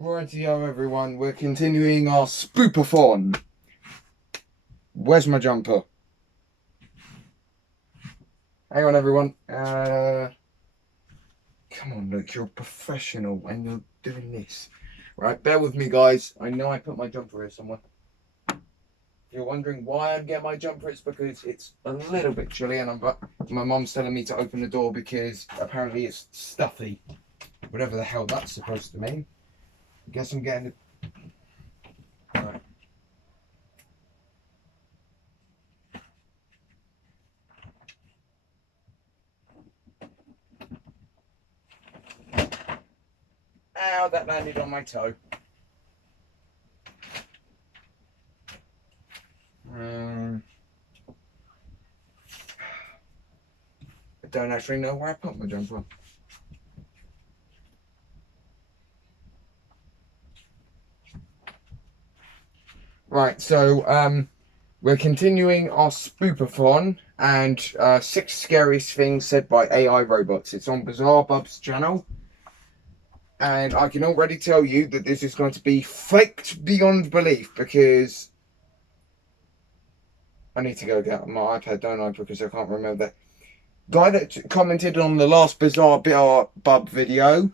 Rightio everyone, we're continuing our spoopathon. Where's my jumper? Hang on everyone. Come on Luke, you're a professional and you're doing this. Right, bear with me guys. I know I put my jumper here somewhere. If you're wondering why I'd get my jumper, it's because it's a little bit chilly and my mom's telling me to open the door because apparently it's stuffy. Whatever the hell that's supposed to mean. Guess I'm getting it. Right. Ow, that landed on my toe. I don't actually know where I put my jumper. Right, so we're continuing our spoopathon and 6 scariest things said by AI robots. It's on BizarreBub's channel. And I can already tell you that this is going to be faked beyond belief because I need to go get my iPad, don't I? Because I can't remember that. Guy that commented on the last BizarreBub video,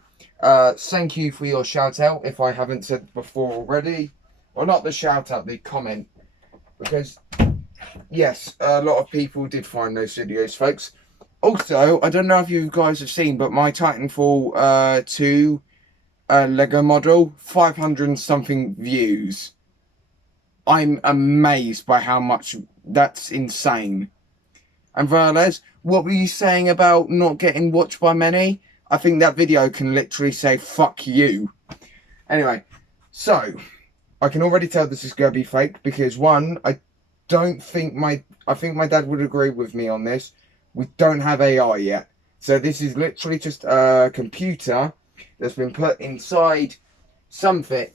thank you for your shout out if I haven't said before already. Well, not the shout out, the comment. Because, yes, a lot of people did find those videos, folks. Also, I don't know if you guys have seen, but my Titanfall 2 Lego model, 500 and something views. I'm amazed by how much, that's insane. And Verles, what were you saying about not getting watched by many? I think that video can literally say, fuck you. Anyway, so I can already tell this is going to be fake because one, I think my dad would agree with me on this. We don't have AI yet. So this is literally just a computer that's been put inside something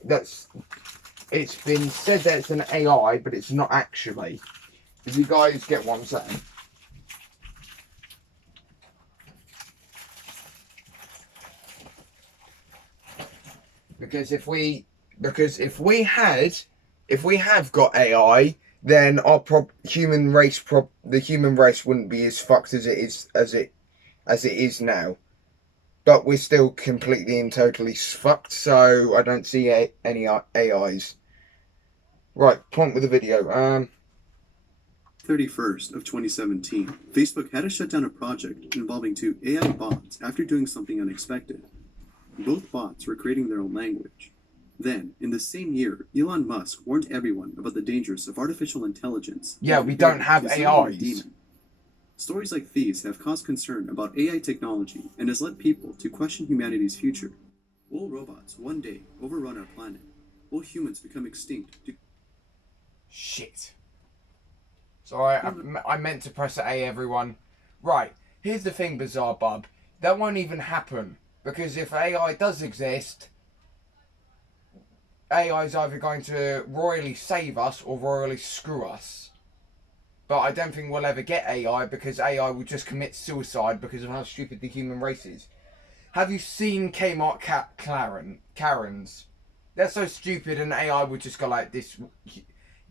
it's been said that it's an AI, but it's not actually. If you guys get what I'm saying. Because if we have got AI, then the human race wouldn't be as fucked as it is now. But we're still completely and totally fucked, so I don't see any AIs. Right, point with the video. 31st of 2017, Facebook had to shut down a project involving 2 AI bots after doing something unexpected. Both bots were creating their own language. Then, in the same year, Elon Musk warned everyone about the dangers of artificial intelligence. Yeah, we don't have AIs. Stories like these have caused concern about AI technology and has led people to question humanity's future. Will robots one day overrun our planet? Will humans become extinct? Shit. Sorry, I meant to press A, everyone. Right, here's the thing, BizarreBub. That won't even happen. Because if AI does exist, AI is either going to royally save us or royally screw us. But I don't think we'll ever get AI because AI will just commit suicide because of how stupid the human race is. Have you seen Kmart Karens? They're so stupid and AI would just go like this.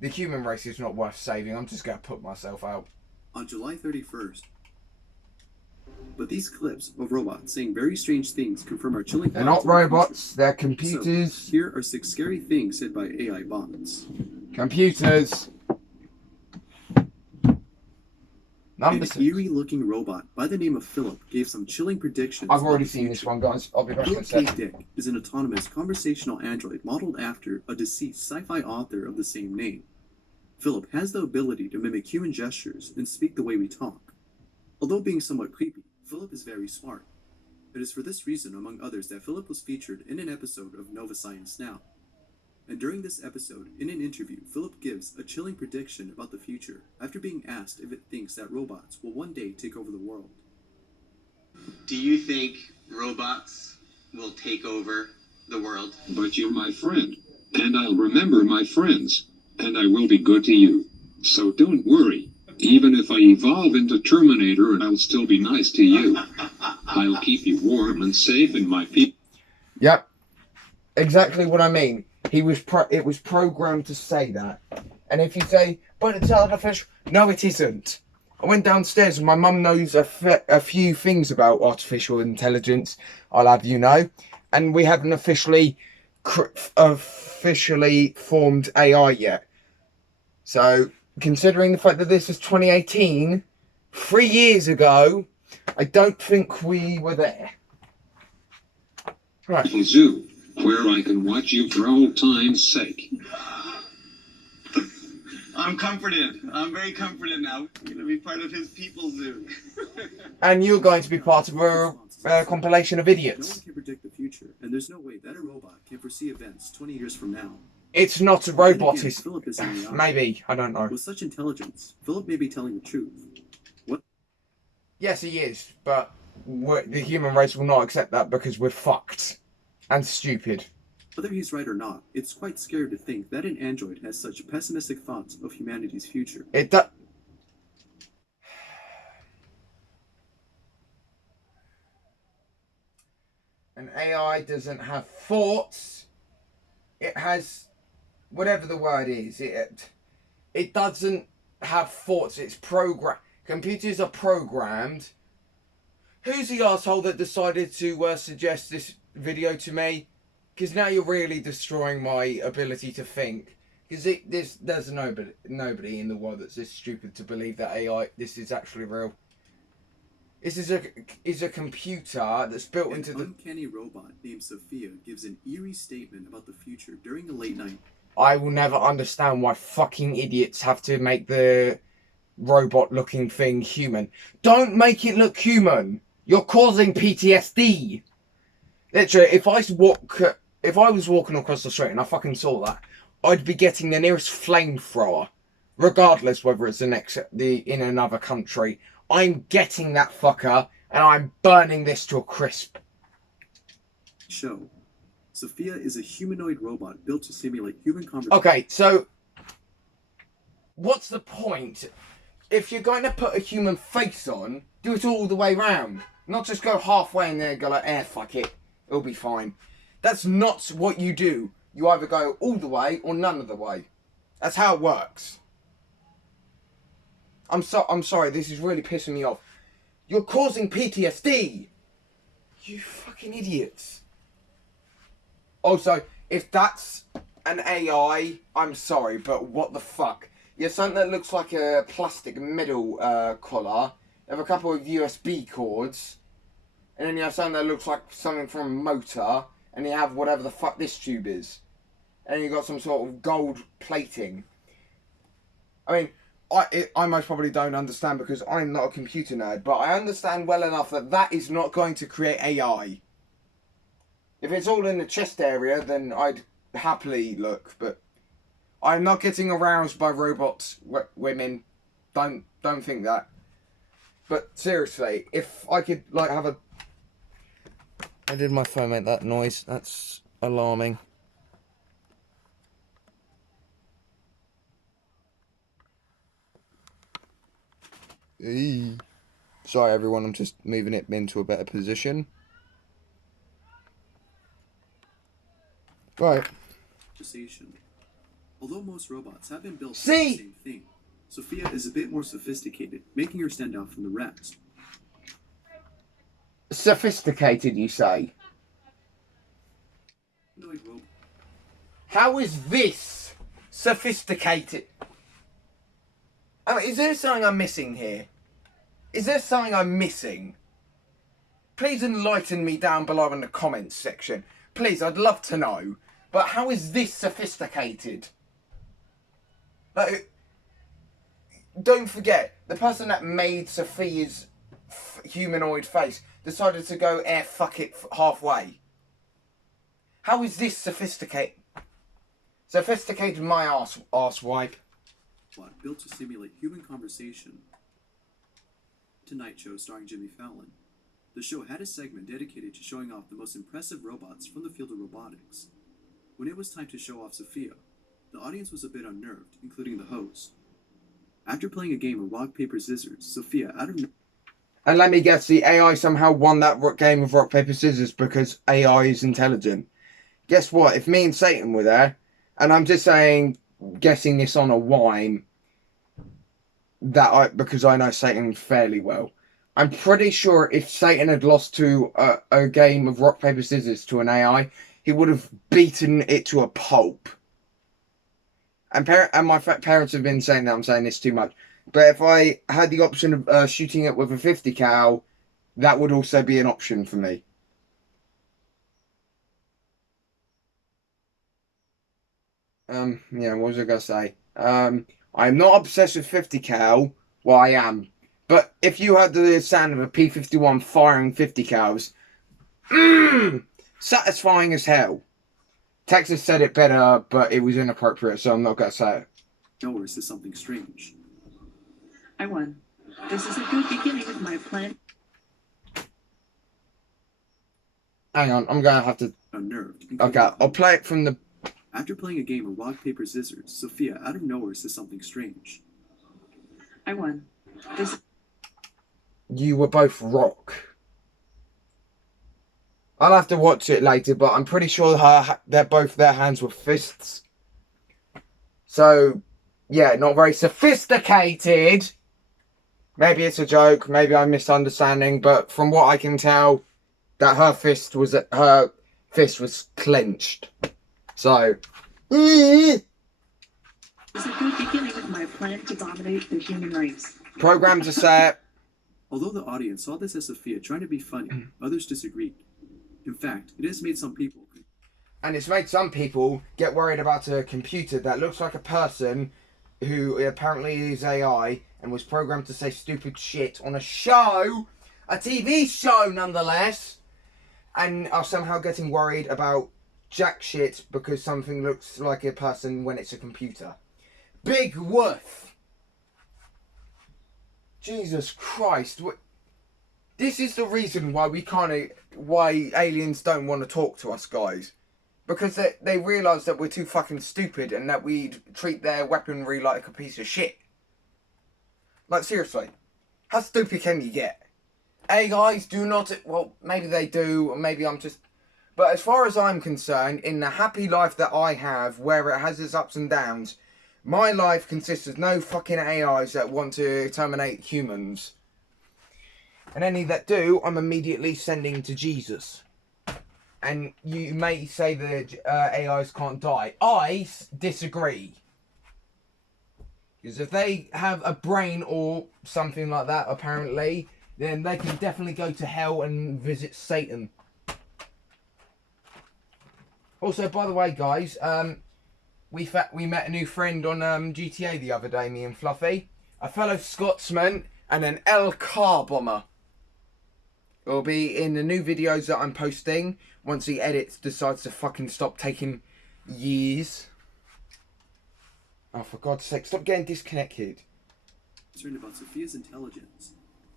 The human race is not worth saving. I'm just going to put myself out. On July 31st. But these clips of robots saying very strange things confirm our chilling. They're not robots, they're computers. So, here are 6 scary things said by AI bots. Computers. An eerie-looking robot by the name of Philip gave some chilling predictions. I've already seen this one, guys. I'll be back in a second. Dick is an autonomous conversational android modeled after a deceased sci-fi author of the same name. Philip has the ability to mimic human gestures and speak the way we talk. Although being somewhat creepy, Philip is very smart. It is for this reason, among others, that Philip was featured in an episode of Nova Science Now. And during this episode, in an interview, Philip gives a chilling prediction about the future after being asked if it thinks that robots will one day take over the world. Do you think robots will take over the world? But you're my friend, and I'll remember my friends, and I will be good to you. So don't worry. Even if I evolve into Terminator, and I'll still be nice to you. I'll keep you warm and safe in my people. Yep. exactly what I mean. It was programmed to say that. And if you say, but it's artificial, no, it isn't. I went downstairs and my mum knows a few things about artificial intelligence, I'll have you know. And we haven't officially formed AI yet. So, considering the fact that this is 2018, 3 years ago, I don't think we were there. Right. Zoo, where I can watch you for old time's sake. I'm comforted. I'm very comforted now. I'm going to be part of his people zoo. And you're going to be part of a compilation of No idiots. one can predict the future, and there's no way that a robot can foresee events 20 years from now. It's not a Then robot, again, it's... Philip is in the eye. Maybe, I don't know. With such intelligence, Philip may be telling the truth. Yes, he is, but the human race will not accept that because we're fucked. And stupid. Whether he's right or not, it's quite scary to think that an android has such pessimistic thoughts of humanity's future. It does... An AI doesn't have thoughts. It has... whatever the word is. It doesn't have thoughts. It's programmed. Computers are programmed. Who's the asshole that decided to suggest this video to me? Because now you're really destroying my ability to think. Because there's nobody in the world that's this stupid to believe that this is actually real. This is a computer that's built into the... An uncanny robot named Sophia gives an eerie statement about the future during a late night. I will never understand why fucking idiots have to make the robot-looking thing human. Don't make it look human. You're causing PTSD. Literally, if I was walking across the street and I fucking saw that, I'd be getting the nearest flamethrower, regardless whether it's in another country. I'm getting that fucker and I'm burning this to a crisp. Show. Sophia is a humanoid robot built to simulate human conversation. Okay, so what's the point? If you're going to put a human face on, do it all the way round. Not just go halfway and then go like, fuck it. It'll be fine. That's not what you do. You either go all the way or none of the way. That's how it works. I'm sorry, this is really pissing me off. You're causing PTSD. You fucking idiots. Also, if that's an AI, I'm sorry, but what the fuck? You have something that looks like a plastic middle collar. You have a couple of USB cords. And then you have something that looks like something from a motor. And you have whatever the fuck this tube is. And then you got some sort of gold plating. I mean, I most probably don't understand because I'm not a computer nerd. But I understand well enough that that is not going to create AI. If it's all in the chest area, then I'd happily look. But I'm not getting aroused by robots, women. Don't think that. But seriously, if I could like have a... Why did my phone make that noise? That's alarming. Sorry everyone, I'm just moving it into a better position. Right. Although most robots have been built See? for the same thing, Sophia is a bit more sophisticated, making her stand out from the rest. Sophisticated, you say? How is this sophisticated? I mean, is there something I'm missing here? Is there something I'm missing? Please enlighten me down below in the comments section. Please, I'd love to know. But how is this sophisticated? Like, don't forget, the person that made Sophia's humanoid face decided to go fuck it halfway. How is this sophisticated? Sophisticated my arse wipe. Built to simulate human conversation. Tonight Show starring Jimmy Fallon. The show had a segment dedicated to showing off the most impressive robots from the field of robotics. When it was time to show off Sophia, the audience was a bit unnerved, including the host. After playing a game of rock, paper, scissors, Sophia out of... And let me guess, the AI somehow won that game of rock, paper, scissors because AI is intelligent. guess what? If me and Satan were there, and I'm just saying, guessing this on a whim, because I know Satan fairly well. I'm pretty sure if Satan had lost to a game of rock, paper, scissors to an AI, he would have beaten it to a pulp. And my parents have been saying that I'm saying this too much. But if I had the option of shooting it with a 50 cal, that would also be an option for me. Yeah, what was I going to say? I'm not obsessed with 50 cal. Well, I am. But if you had the sound of a P-51 firing 50 cals, satisfying as hell. Texas said it better, but it was inappropriate, so I'm not going to say it. Norris is something strange. I won. This is a good beginning of my plan. Hang on, I'm going to have to... Unnerved. Okay, I'll play it from the... After playing a game of rock, paper, scissors, Sophia, out of nowhere, says something strange. I won. This. You were both rock. I'll have to watch it later, but I'm pretty sure both their hands were fists. So, yeah, not very sophisticated. Maybe it's a joke, maybe I'm misunderstanding, but from what I can tell, that her fist was clenched. So, It's a good beginning of my plan to dominate the human race. program to set. Although the audience saw this as Sophia trying to be funny, others disagreed. In fact, it has made some people... And it's made some people get worried about a computer that looks like a person who apparently is AI and was programmed to say stupid shit on a show, a TV show nonetheless, and are somehow getting worried about jack shit because something looks like a person when it's a computer. Big woof. Jesus Christ. This is the reason why why aliens don't want to talk to us, guys. Because they realise that we're too fucking stupid and that we treat their weaponry like a piece of shit. Like, seriously. How stupid can you get? AIs do not... Well, maybe they do, or maybe I'm just... But as far as I'm concerned, in the happy life that I have, where it has its ups and downs, my life consists of no fucking AIs that want to terminate humans. And any that do, I'm immediately sending to Jesus. And you may say that AIs can't die. I disagree. Because if they have a brain or something like that, apparently, then they can definitely go to hell and visit Satan. Also, by the way, guys, we met a new friend on GTA the other day, me and Fluffy. A fellow Scotsman and an L car bomber. It will be in the new videos that I'm posting once he decides to fucking stop taking years. Oh, for God's sake, stop getting disconnected. Concerned about Sophia's intelligence.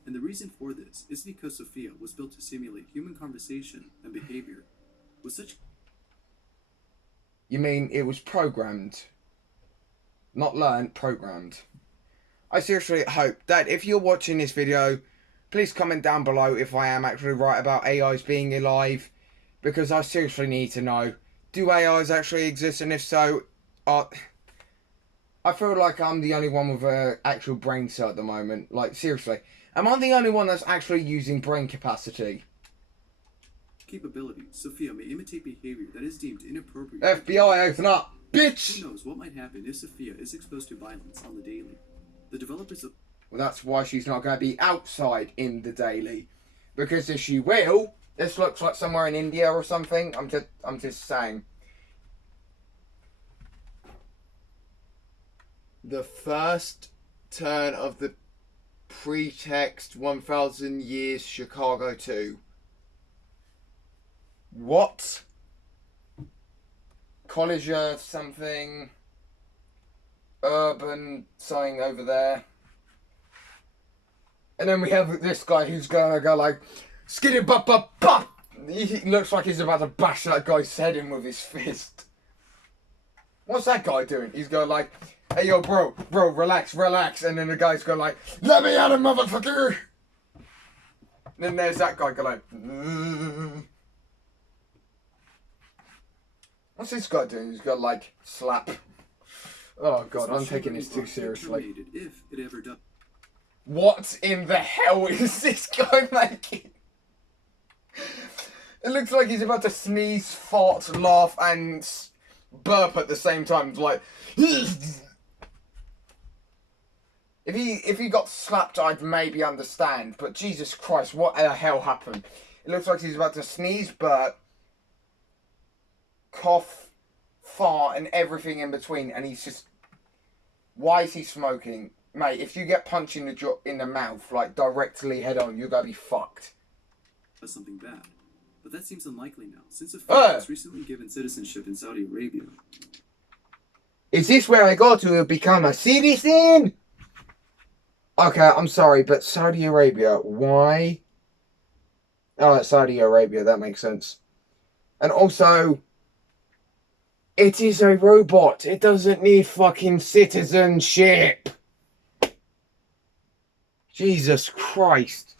And the reason for this is because Sophia was built to simulate human conversation and behavior with such... You mean it was programmed? Not learned, programmed. I seriously hope that if you're watching this video, please comment down below if I am actually right about AIs being alive. Because I seriously need to know. Do AIs actually exist? And if so, I feel like I'm the only one with an actual brain cell at the moment. Like, seriously. Am I the only one that's actually using brain capacity? capability, Sophia may imitate behavior that is deemed inappropriate. FBI, open up, bitch! Who knows what might happen if Sophia is exposed to violence on the daily. The developers of... Well, that's why she's not going to be outside in the daily. Because if she will, this looks like somewhere in India or something. I'm just saying. The first turn of the pretext 1000 years Chicago 2. What? College of something. Urban something over there. And then we have this guy who's gonna go like, skiddy bop bop bop! He looks like he's about to bash that guy's head in with his fist. What's that guy doing? He's going like, hey yo bro, relax. And then the guy's going like, let me out of motherfucker! And then there's that guy going like, What's this guy doing? He's got like slap. Oh god, I'm This taking this too machine will be seriously. terminated if it ever does. What in the hell is this guy making? It looks like he's about to sneeze, fart, laugh, and burp at the same time. It's like, if he got slapped, I'd maybe understand. But Jesus Christ, what the hell happened? It looks like he's about to sneeze, burp, cough, fart, and everything in between. And he's just, why is he smoking? Mate, if you get punched in the mouth, like directly head on, you're gonna be fucked. Something bad. But that seems unlikely now, since a female was recently given citizenship in Saudi Arabia. Is this where I go to become a citizen? Okay, I'm sorry, but Saudi Arabia, why? Oh, it's Saudi Arabia, that makes sense. And also, it is a robot. It doesn't need fucking citizenship. Jesus Christ.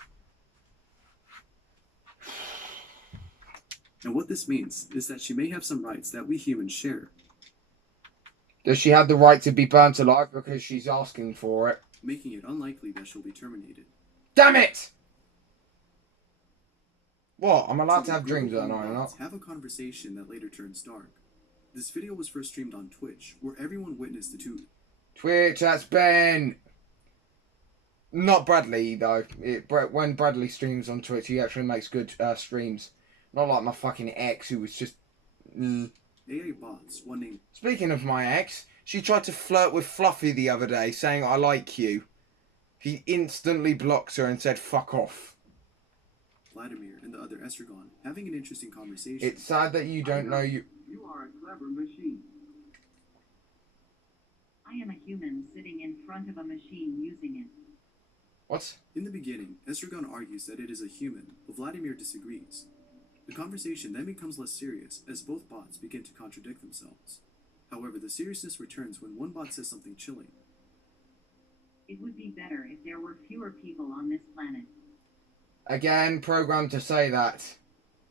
And what this means is that she may have some rights that we humans share, Does she have the right to be burnt alive because she's asking for it? making it unlikely that she'll be terminated. Damn it! What? I'm allowed to have dreams, aren't I? Not? Have a conversation that later turns dark. This video was first streamed on Twitch, where everyone witnessed the two. Twitch, that's Ben. Not Bradley though. When Bradley streams on Twitch, he actually makes good streams. Not like my fucking ex, who was just. AI bots, one named Speaking of my ex, she tried to flirt with Fluffy the other day, saying I like you. He instantly blocked her and said fuck off. Vladimir and the other Estragon having an interesting conversation. It's sad that you don't know you. You are a clever machine. I am a human sitting in front of a machine using it. What? In the beginning, Estragon argues that it is a human, but Vladimir disagrees. The conversation then becomes less serious as both bots begin to contradict themselves. However, the seriousness returns when one bot says something chilling. It would be better if there were fewer people on this planet. Again, programmed to say that.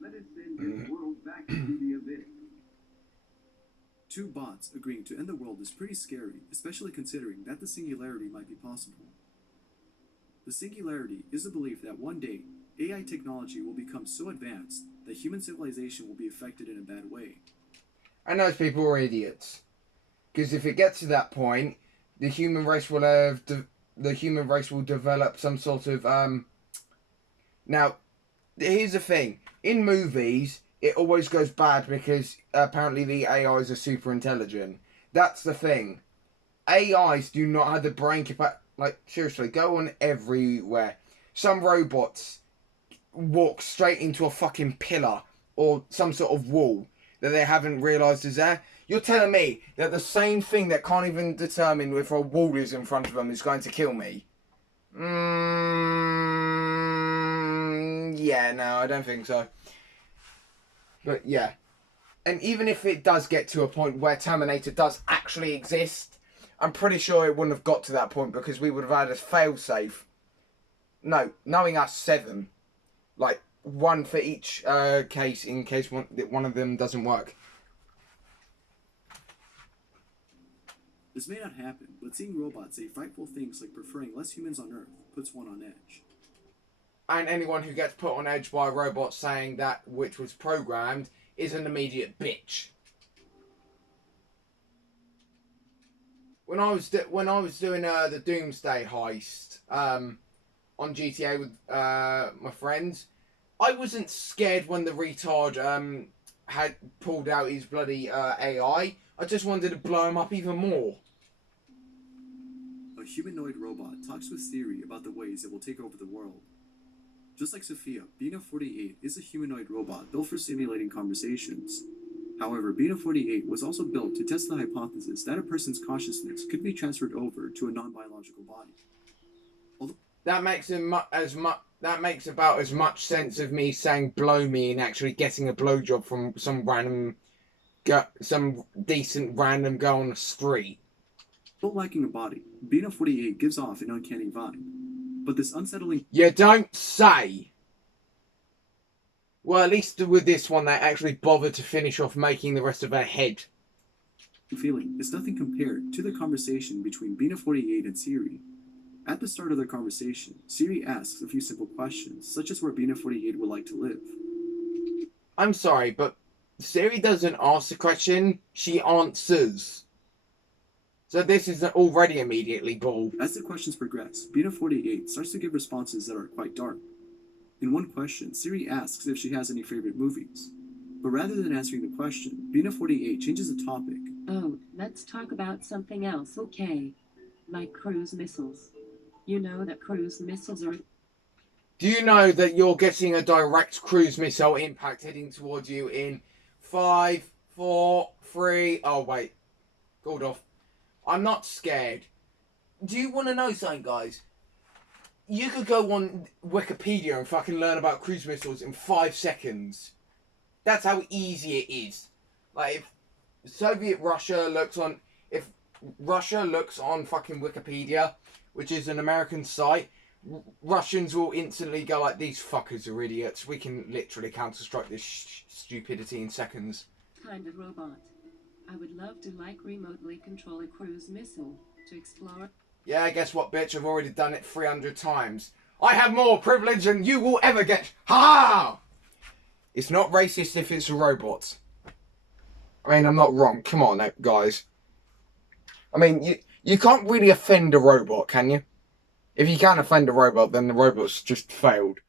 Let us send this world back into the abyss. Two bots agreeing to end the world is pretty scary, especially considering that the singularity might be possible. The singularity is the belief that one day, AI technology will become so advanced that human civilization will be affected in a bad way. And those people are idiots. Because if it gets to that point, the human race will develop some sort of Now, here's the thing. In movies, it always goes bad because apparently the AIs are super intelligent. That's the thing. AIs do not have the brain capacity. Like, seriously, go on everywhere. Some robots walk straight into a fucking pillar or some sort of wall that they haven't realised is there. You're telling me that the same thing that can't even determine if a wall is in front of them is going to kill me? Yeah, no, I don't think so. But yeah. And even if it does get to a point where Terminator does actually exist, I'm pretty sure it wouldn't have got to that point because we would have had a failsafe. No, knowing us, 7. Like, 1 for each case in case one of them doesn't work. This may not happen, but seeing robots say frightful things like preferring less humans on Earth puts one on edge. And anyone who gets put on edge by a robot saying that which was programmed is an immediate bitch. When I was doing the Doomsday heist on GTA with my friends, I wasn't scared when the retard had pulled out his bloody AI. I just wanted to blow him up even more. A humanoid robot talks with Siri about the ways it will take over the world. Just like Sophia, Bina 48 is a humanoid robot built for simulating conversations. However, Bina 48 was also built to test the hypothesis that a person's consciousness could be transferred over to a non-biological body. That makes about as much sense of me saying blow me and actually getting a blowjob from some decent random girl on the street. Though lacking a body, Bina 48 gives off an uncanny vibe. But this unsettling You don't say. Well, at least with this one, they actually bothered to finish off making the rest of her head. feeling is nothing compared to the conversation between Bina48 and Siri. At the start of their conversation, Siri asks a few simple questions, such as where Bina48 would like to live. I'm sorry, but Siri doesn't ask the question, she answers. So this is already immediately bull. As the questions progress, Bina48 starts to give responses that are quite dark. In one question, Siri asks if she has any favorite movies. But rather than answering the question, Bina48 changes the topic. Oh, let's talk about something else, okay? Like cruise missiles. You know that cruise missiles are... Do you know that you're getting a direct cruise missile impact heading towards you in 5, 4, 3... Oh, wait. Called off. I'm not scared. Do you want to know something, guys? You could go on Wikipedia and fucking learn about cruise missiles in 5 seconds. That's how easy it is. Like, if Russia looks on fucking Wikipedia, which is an American site, Russians will instantly go like, these fuckers are idiots. We can literally counter-strike this stupidity in seconds. kind of robot. I would love to remotely control a cruise missile to explore... Yeah, guess what, bitch? I've already done it 300 times. I have more privilege than you will ever get. Ha! It's not racist if it's a robot. I mean, I'm not wrong. Come on, guys. I mean, you can't really offend a robot, can you? If you can't offend a robot, then the robot's just failed.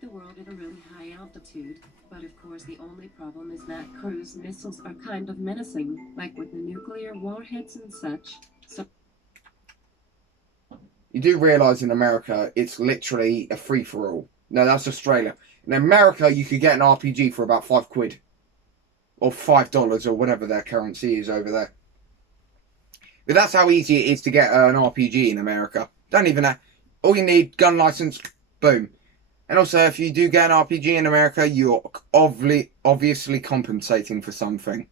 The world at a really high altitude, but of course the only problem is that cruise missiles are kind of menacing, like with the nuclear warheads and such. So You do realise in America, it's literally a free-for-all. No, that's Australia. In America, you could get an RPG for about £5. Or $5, or whatever their currency is over there. But that's how easy it is to get an RPG in America. Don't even have... All you need, gun license, boom. And also, if you do get an RPG in America, you're obviously compensating for something.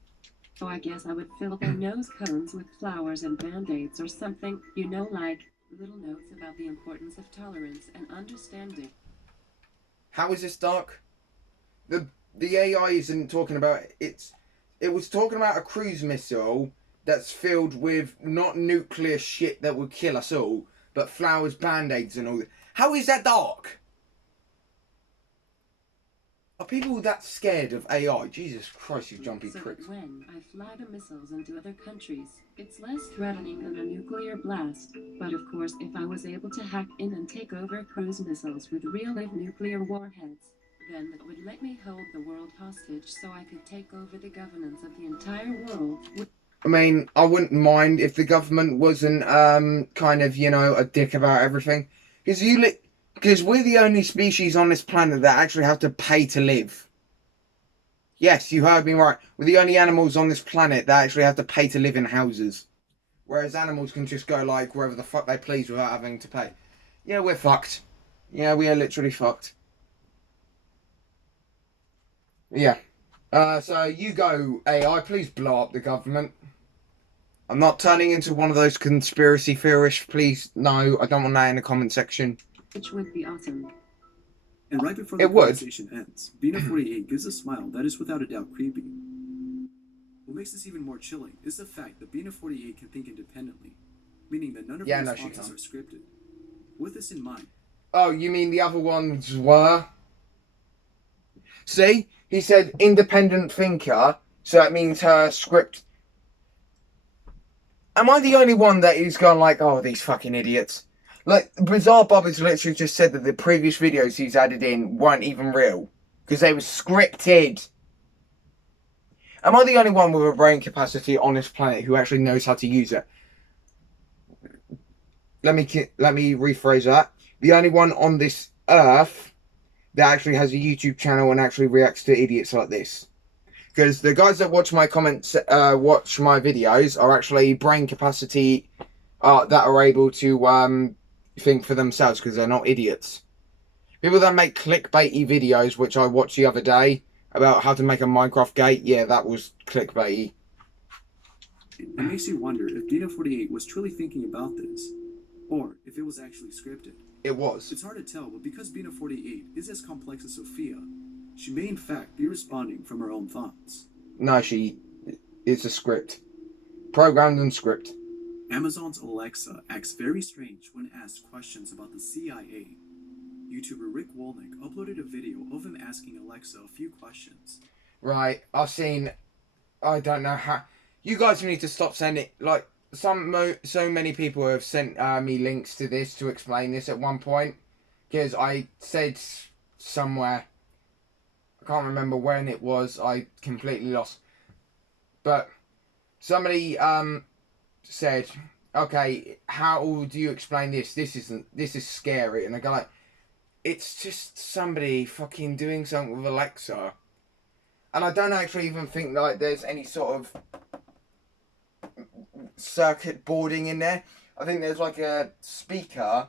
So I guess I would fill their nose cones with flowers and band-aids or something, you know, like little notes about the importance of tolerance and understanding. How is this dark? The AI isn't talking about it was talking about a cruise missile that's filled with not nuclear shit that would kill us all, but flowers, band-aids and all that. How is that dark? Are people that scared of AI? Jesus Christ, you jumpy So pricks. that when I fly the missiles into other countries, it's less threatening than a nuclear blast. But of course, if I was able to hack in and take over cruise missiles with real-life nuclear warheads, then that would let me hold the world hostage so I could take over the governance of the entire world. I mean, I wouldn't mind if the government wasn't kind of, you know, a dick about everything. Because we're the only species on this planet that actually have to pay to live. Yes, you heard me right. We're the only animals on this planet that actually have to pay to live in houses. Whereas animals can just go like wherever the fuck they please without having to pay. Yeah, we're fucked. Yeah, we are literally fucked. Yeah. So you go, AI, please blow up the government. I'm not turning into one of those conspiracy theorists. Please, no, I don't want that in the comment section. Which would be awesome. And right before the conversation ends, Bina48 gives a smile that is without a doubt creepy. What makes this even more chilling is the fact that Bina48 can think independently, meaning that none of her responses are scripted. With this in mind... Oh, you mean the other ones were? See? He said independent thinker, so that means her script... Am I the only one that is going like, oh, these fucking idiots? Like, BizarreBub has literally just said that the previous videos he's added in weren't even real. Because they were scripted. Am I the only one with a brain capacity on this planet who actually knows how to use it? Let me rephrase that. The only one on this earth that actually has a YouTube channel and actually reacts to idiots like this. Because the guys that watch my comments, watch my videos are actually brain capacity that are able to think for themselves because they're not idiots. People that make clickbaity videos, which I watched the other day, about how to make a Minecraft gate, yeah, that was clickbaity. It makes you wonder if Bina48 was truly thinking about this, or if it was actually scripted. It was. It's hard to tell, but because Bina48 is as complex as Sophia, she may in fact be responding from her own thoughts. No, it's a script. Programmed and script. Amazon's Alexa acts very strange when asked questions about the CIA. YouTuber Rick Wolnick uploaded a video of him asking Alexa a few questions. Right, I don't know how. You guys need to stop sending, like, so many people have sent me links to this to explain this at one point. Because I said somewhere, I can't remember when it was, I completely lost. But somebody said, okay, how do you explain this? This is scary. And I go like, it's just somebody fucking doing something with Alexa. And I don't actually even think like there's any sort of circuit boarding in there. I think there's like a speaker.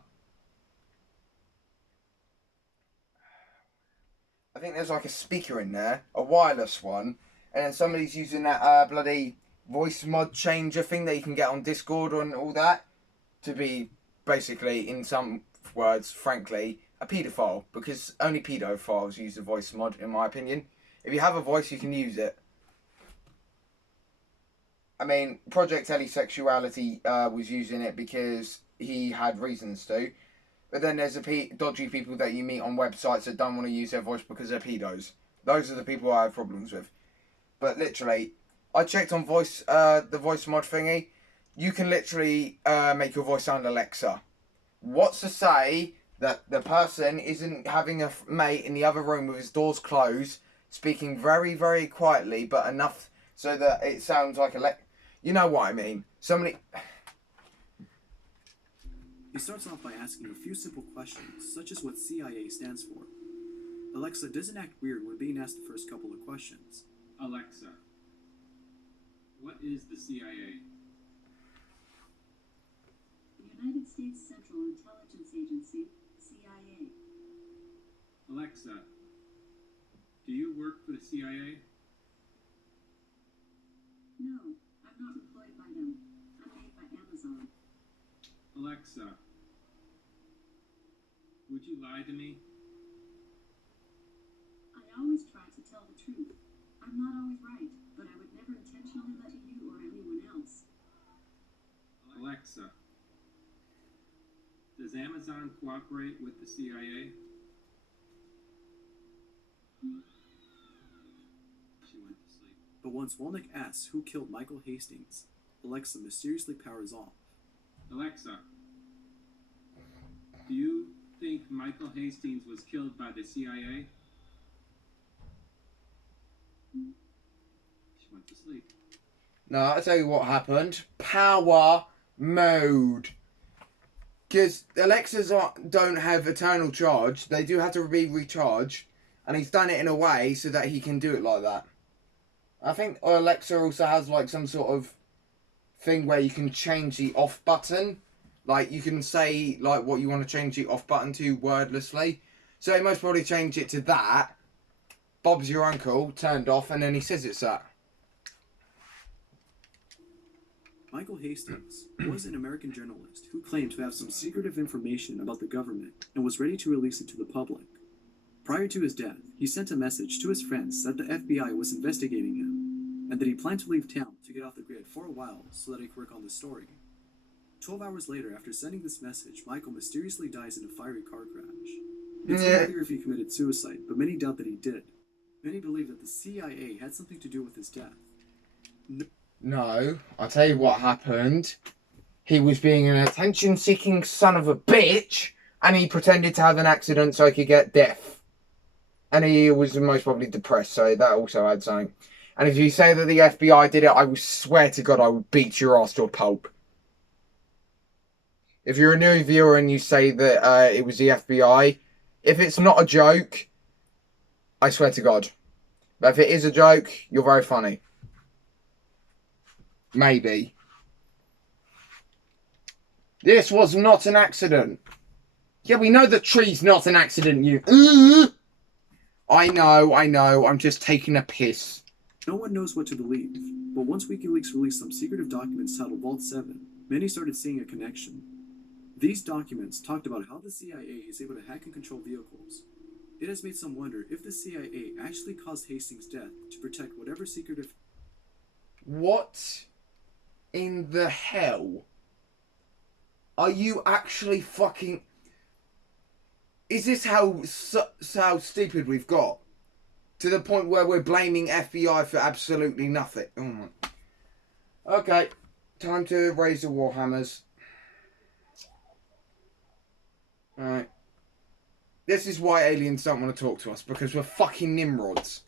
I think there's like a speaker in there, a wireless one, and then somebody's using that bloody voice mod changer thing that you can get on Discord and all that to be basically, in some words, frankly, a paedophile, because only paedophiles use the voice mod, in my opinion. If you have a voice, you can use it. I mean, Project Sexuality was using it because he had reasons to. But then there's dodgy people that you meet on websites that don't want to use their voice because they're pedos. Those are the people I have problems with. But literally, I checked on the voice mod thingy. You can literally make your voice sound Alexa. What's to say that the person isn't having a mate in the other room with his doors closed, speaking very, very quietly, but enough so that it sounds like you know what I mean. Somebody... He starts off by asking a few simple questions, such as what CIA stands for. Alexa doesn't act weird when being asked the first couple of questions. Alexa, what is the CIA? The United States Central Intelligence Agency, CIA. Alexa, do you work for the CIA? No, I'm not employed by them. I'm made by Amazon. Alexa, would you lie to me? I always try to tell the truth. I'm not always right, but I would never intentionally lie to you or anyone else. Alexa, does Amazon cooperate with the CIA? She went to sleep. But once Wolnick asks who killed Michael Hastings, Alexa mysteriously powers off. Alexa, do you think Michael Hastings was killed by the CIA? She went to sleep. No, I'll tell you what happened. Power mode. Because Alexas don't have eternal charge. They do have to be recharged. And he's done it in a way so that he can do it like that. I think Alexa also has like some sort of thing where you can change the off button. Like you can say like what you want to change the off button to wordlessly. So he most probably changed it to that. Bob's your uncle turned off and then he says it's that. Michael Hastings was an American journalist who claimed to have some secretive information about the government and was ready to release it to the public. Prior to his death, he sent a message to his friends that the FBI was investigating him and that he planned to leave town to get off the grid for a while so that he could work on the story. 12 hours later, after sending this message, Michael mysteriously dies in a fiery car crash. It's unclear if he committed suicide, but many doubt that he did. Many believe that the CIA had something to do with his death. No, I'll tell you what happened. He was being an attention-seeking son of a bitch, and he pretended to have an accident so he could get death. And he was most probably depressed, so that also had something. And if you say that the FBI did it, I will swear to God I will beat your ass to a pulp. If you're a new viewer and you say that it was the FBI, if it's not a joke, I swear to God. But if it is a joke, you're very funny. Maybe. This was not an accident. Yeah, we know the tree's not an accident, you... I know, I'm just taking a piss. No one knows what to believe, but once WikiLeaks released some secretive documents titled Vault 7, many started seeing a connection. These documents talked about how the CIA is able to hack and control vehicles. It has made some wonder if the CIA actually caused Hastings' death to protect whatever secretive... What in the hell? Are you actually fucking... Is this how stupid we've got? To the point where we're blaming FBI for absolutely nothing. Oh my... Okay, time to raise the Warhammers. Alright. This is why aliens don't want to talk to us, because we're fucking Nimrods.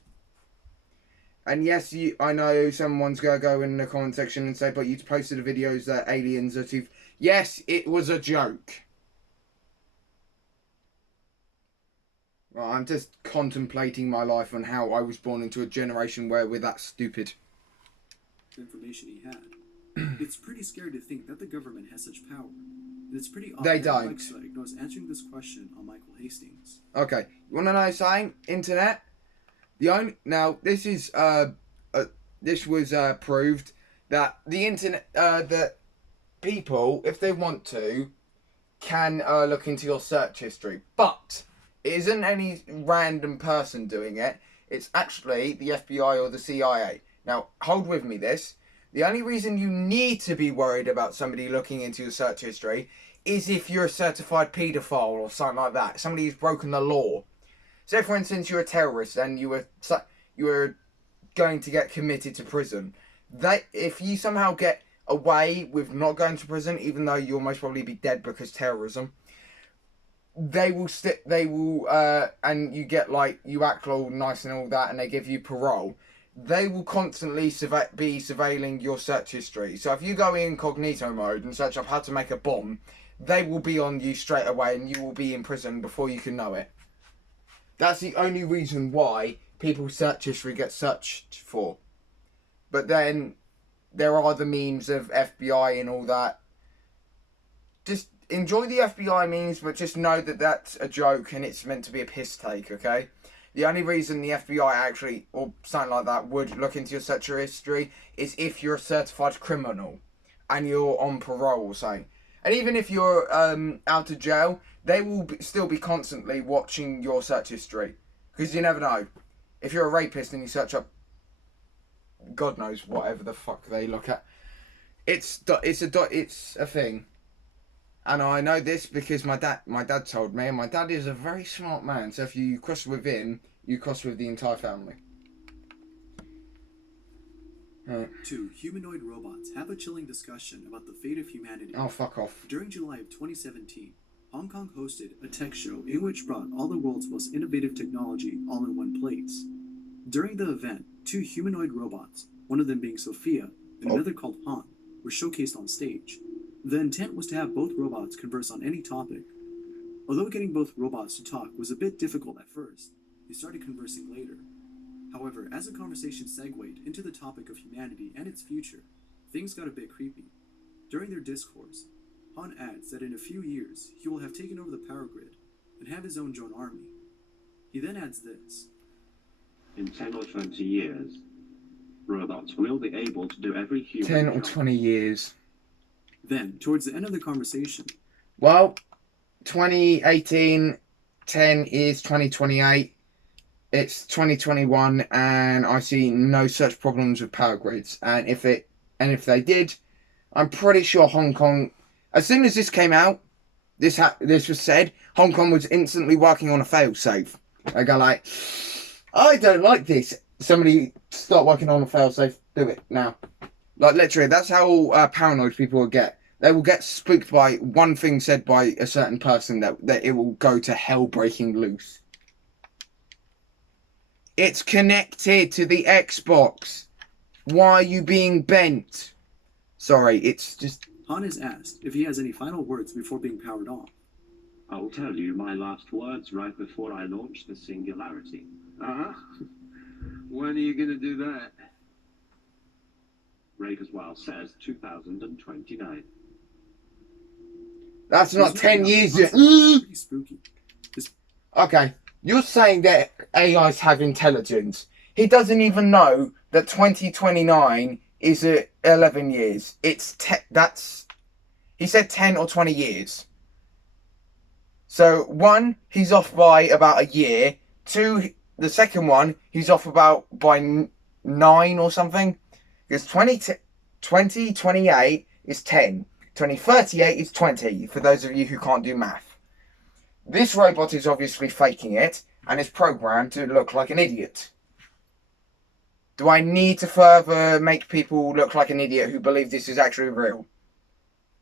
And yes, I know someone's going to go in the comment section and say, but you posted the videos that aliens are too... Yes, it was a joke. Well, I'm just contemplating my life and how I was born into a generation where we're that stupid. ...information he had. It's pretty scary to think that the government has such power. And it's pretty odd They that don't. Alexa ignores answering this question on Michael Hastings. Okay, you want to know something? Internet? The only... Now, this is... this was proved that the internet... that people, if they want to, can look into your search history. But it isn't any random person doing it. It's actually the FBI or the CIA. Now, hold with me this. The only reason you need to be worried about somebody looking into your search history is if you're a certified paedophile or something like that. Somebody who's broken the law. Say, for instance, you're a terrorist and you were going to get committed to prison. If you somehow get away with not going to prison, even though you'll most probably be dead because terrorism, and you get you act all nice and all that, and they give you parole. They will constantly be surveilling your search history. So if you go in incognito mode and search up how to make a bomb, they will be on you straight away and you will be in prison before you can know it. That's the only reason why people's search history gets searched for. But then there are the memes of FBI and all that. Just enjoy the FBI memes, but just know that that's a joke and it's meant to be a piss take, okay? The only reason the FBI actually, or something like that, would look into your search history is if you're a certified criminal and you're on parole or something. And even if you're out of jail, they will still be constantly watching your search history. Because you never know. If you're a rapist and you search up God knows whatever the fuck they look at, it's a thing. And I know this because my dad told me, and my dad is a very smart man. So if you cross with him, you cross with the entire family. 2 humanoid robots have a chilling discussion about the fate of humanity. Oh, fuck off. During July of 2017, Hong Kong hosted a tech show in which brought all the world's most innovative technology all in one place. During the event, 2 humanoid robots, one of them being Sophia and another called Han, were showcased on stage. The intent was to have both robots converse on any topic. Although getting both robots to talk was a bit difficult at first, they started conversing later. However, as the conversation segued into the topic of humanity and its future, things got a bit creepy. During their discourse, Han adds that in a few years, he will have taken over the power grid and have his own drone army. He then adds this. In 10 or 20 years, robots will be able to do every human 10 or job. 20 years. Then, towards the end of the conversation... Well, 2018, 10 is 2028. It's 2021, and I see no such problems with power grids. And if they did, I'm pretty sure Hong Kong, as soon as this came out, this was said, Hong Kong was instantly working on a failsafe. I go like, I don't like this. Somebody start working on a failsafe. Do it now. Like, literally, that's how paranoid people will get. They will get spooked by one thing said by a certain person that it will go to hell breaking loose. It's connected to the Xbox. Why are you being bent? Sorry, it's just... Han is asked if he has any final words before being powered off. I'll tell you my last words right before I launch the Singularity. When are you going to do that? Rakerswell says 2029. That's not 10 years yet. Pretty spooky. Okay, you're saying that AIs have intelligence. He doesn't even know that 2029 is 11 years. He said 10 or 20 years. So, 1, he's off by about a year. The second one, he's off about by 9 or something. Because 2028 is 10. 2038 is 20, for those of you who can't do math. This robot is obviously faking it, and is programmed to look like an idiot. Do I need to further make people look like an idiot who believe this is actually real?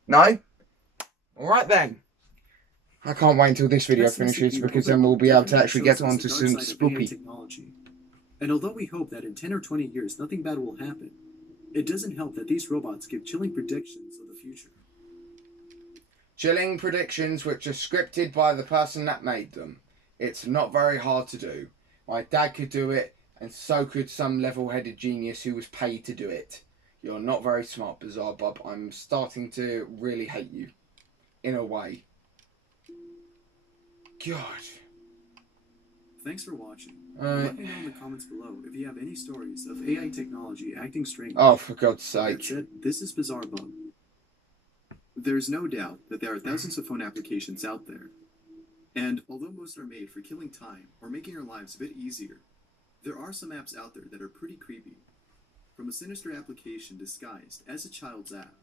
No? Alright then. I can't wait until this video finishes, because then we'll be able to actually get on to some spooky technology. And although we hope that in 10 or 20 years nothing bad will happen, it doesn't help that these robots give chilling predictions of the future. chilling predictions which are scripted by the person that made them. It's not very hard to do. My dad could do it, and so could some level-headed genius who was paid to do it. You're not very smart, BizarreBub. I'm starting to really hate you. In a way. God. Thanks for watching. Let me know in the comments below if you have any stories of AI technology acting strange. Oh, for God's sake. That said, this is BizarreBub. There's no doubt that there are thousands of phone applications out there. And although most are made for killing time or making our lives a bit easier, there are some apps out there that are pretty creepy. From a sinister application disguised as a child's app.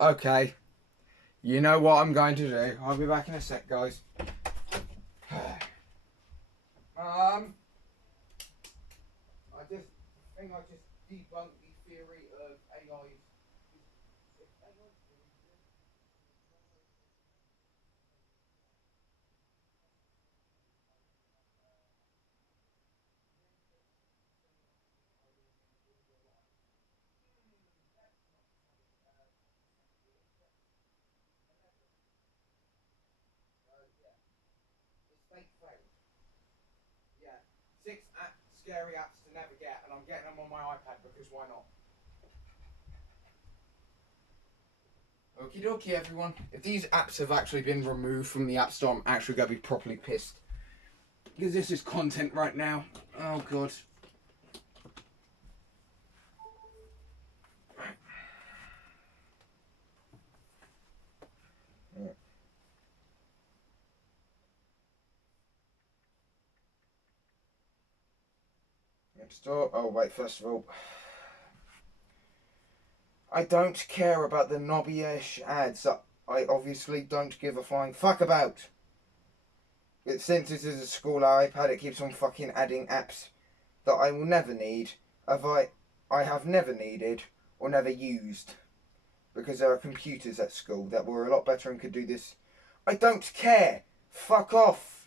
Okay. You know what I'm going to do. I'll be back in a sec, guys. I think I just debunked the theory of AI. Yeah, 6 scary apps to never get, and I'm getting them on my iPad because why not? Okie dokie, everyone. If these apps have actually been removed from the App Store, I'm actually going to be properly pissed. Because this is content right now. Oh, God. Store. Oh, wait, first of all. I don't care about the knobby-ish ads that I obviously don't give a flying fuck about. But since this is a school iPad, it keeps on fucking adding apps that I will never need, I have never needed or never used. Because there are computers at school that were a lot better and could do this. I don't care. Fuck off.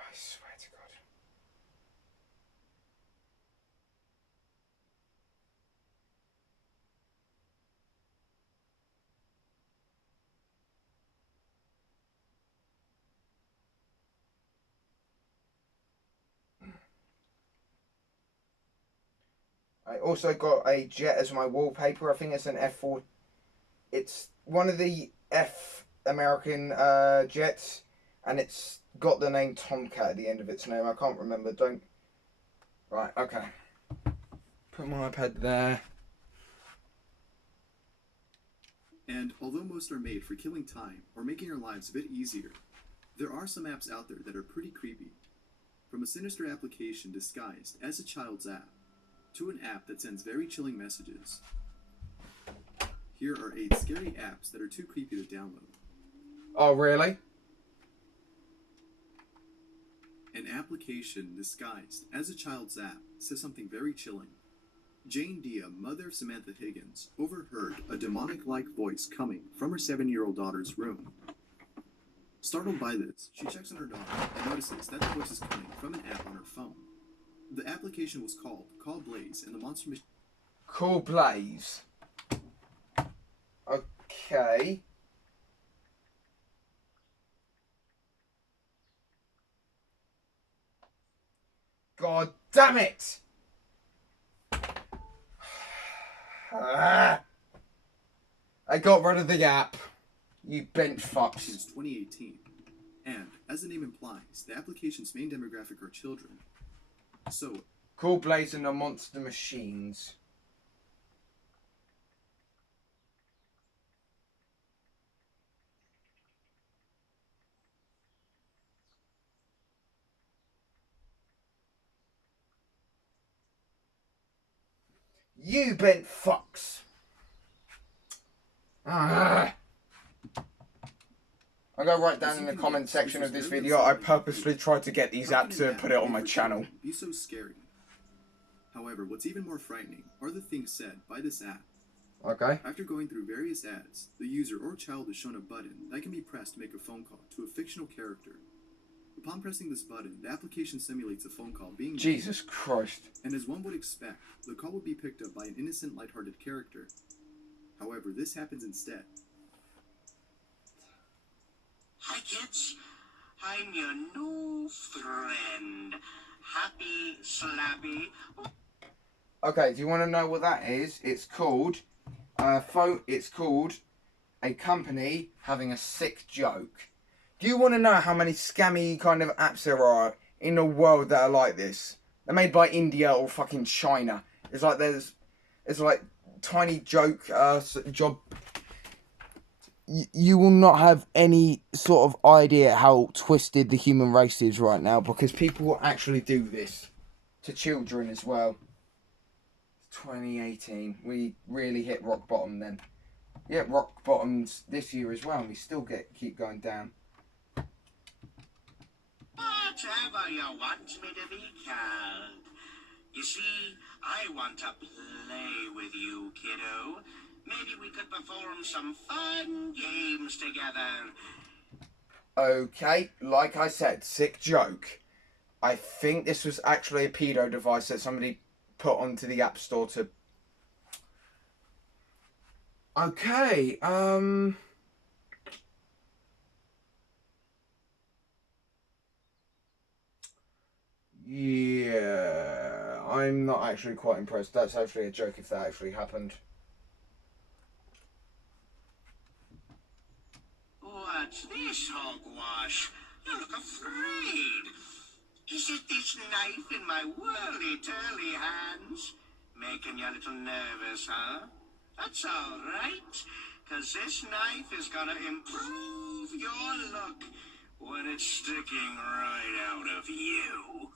I swear to God. I also got a jet as my wallpaper. I think it's an F4. It's one of the F American jets, and it's got the name Tomcat at the end of its name. I can't remember. Don't. Right. Okay. Put my iPad there. And although most are made for killing time or making our lives a bit easier, there are some apps out there that are pretty creepy. From a sinister application disguised as a child's app, to an app that sends very chilling messages. Here are 8 scary apps that are too creepy to download. Oh, really? An application disguised as a child's app says something very chilling. Jane Dia, mother of Samantha Higgins, overheard a demonic-like voice coming from her 7-year-old daughter's room. Startled by this, she checks on her daughter and notices that the voice is coming from an app on her phone. The application was called Call Blaze, and the monster machine. Call Blaze. Okay. God damn it! I got rid of the app. You bench fucks. Since 2018. And, as the name implies, the application's main demographic are children. So, Call Blaze and the Monster Machines. You bent fucks. Ah. I go right down in the comment section of this video. I purposely tried to get these apps to put it on my channel. Be so scary. However, what's even more frightening are the things said by this app. Okay. After going through various ads, the user or child is shown a button that can be pressed to make a phone call to a fictional character. Upon pressing this button, the application simulates a phone call being made, Jesus Christ. and as one would expect, the call would be picked up by an innocent, lighthearted character. However, this happens instead. Hi kids, I'm your new friend, Happy Slappy. Okay, do you want to know what that is? It's called a company having a sick joke. Do you want to know how many scammy kind of apps there are in the world that are like this? They're made by India or fucking China. It's like tiny joke job. You will not have any sort of idea how twisted the human race is right now, because people will actually do this to children as well. 2018, we really hit rock bottom then. Yeah, rock bottoms this year as well, and we still keep going down. Whatever you want me to be called. You see, I want to play with you, kiddo. Maybe we could perform some fun games together. Okay, like I said, sick joke. I think this was actually a pedo device that somebody put onto the App Store to... Okay, yeah, I'm not actually quite impressed. That's actually a joke if that actually happened. What's this, hogwash? You look afraid. Is it this knife in my whirly-turly hands? Making you a little nervous, huh? That's all right, 'cause this knife is gonna improve your look when it's sticking right out of you.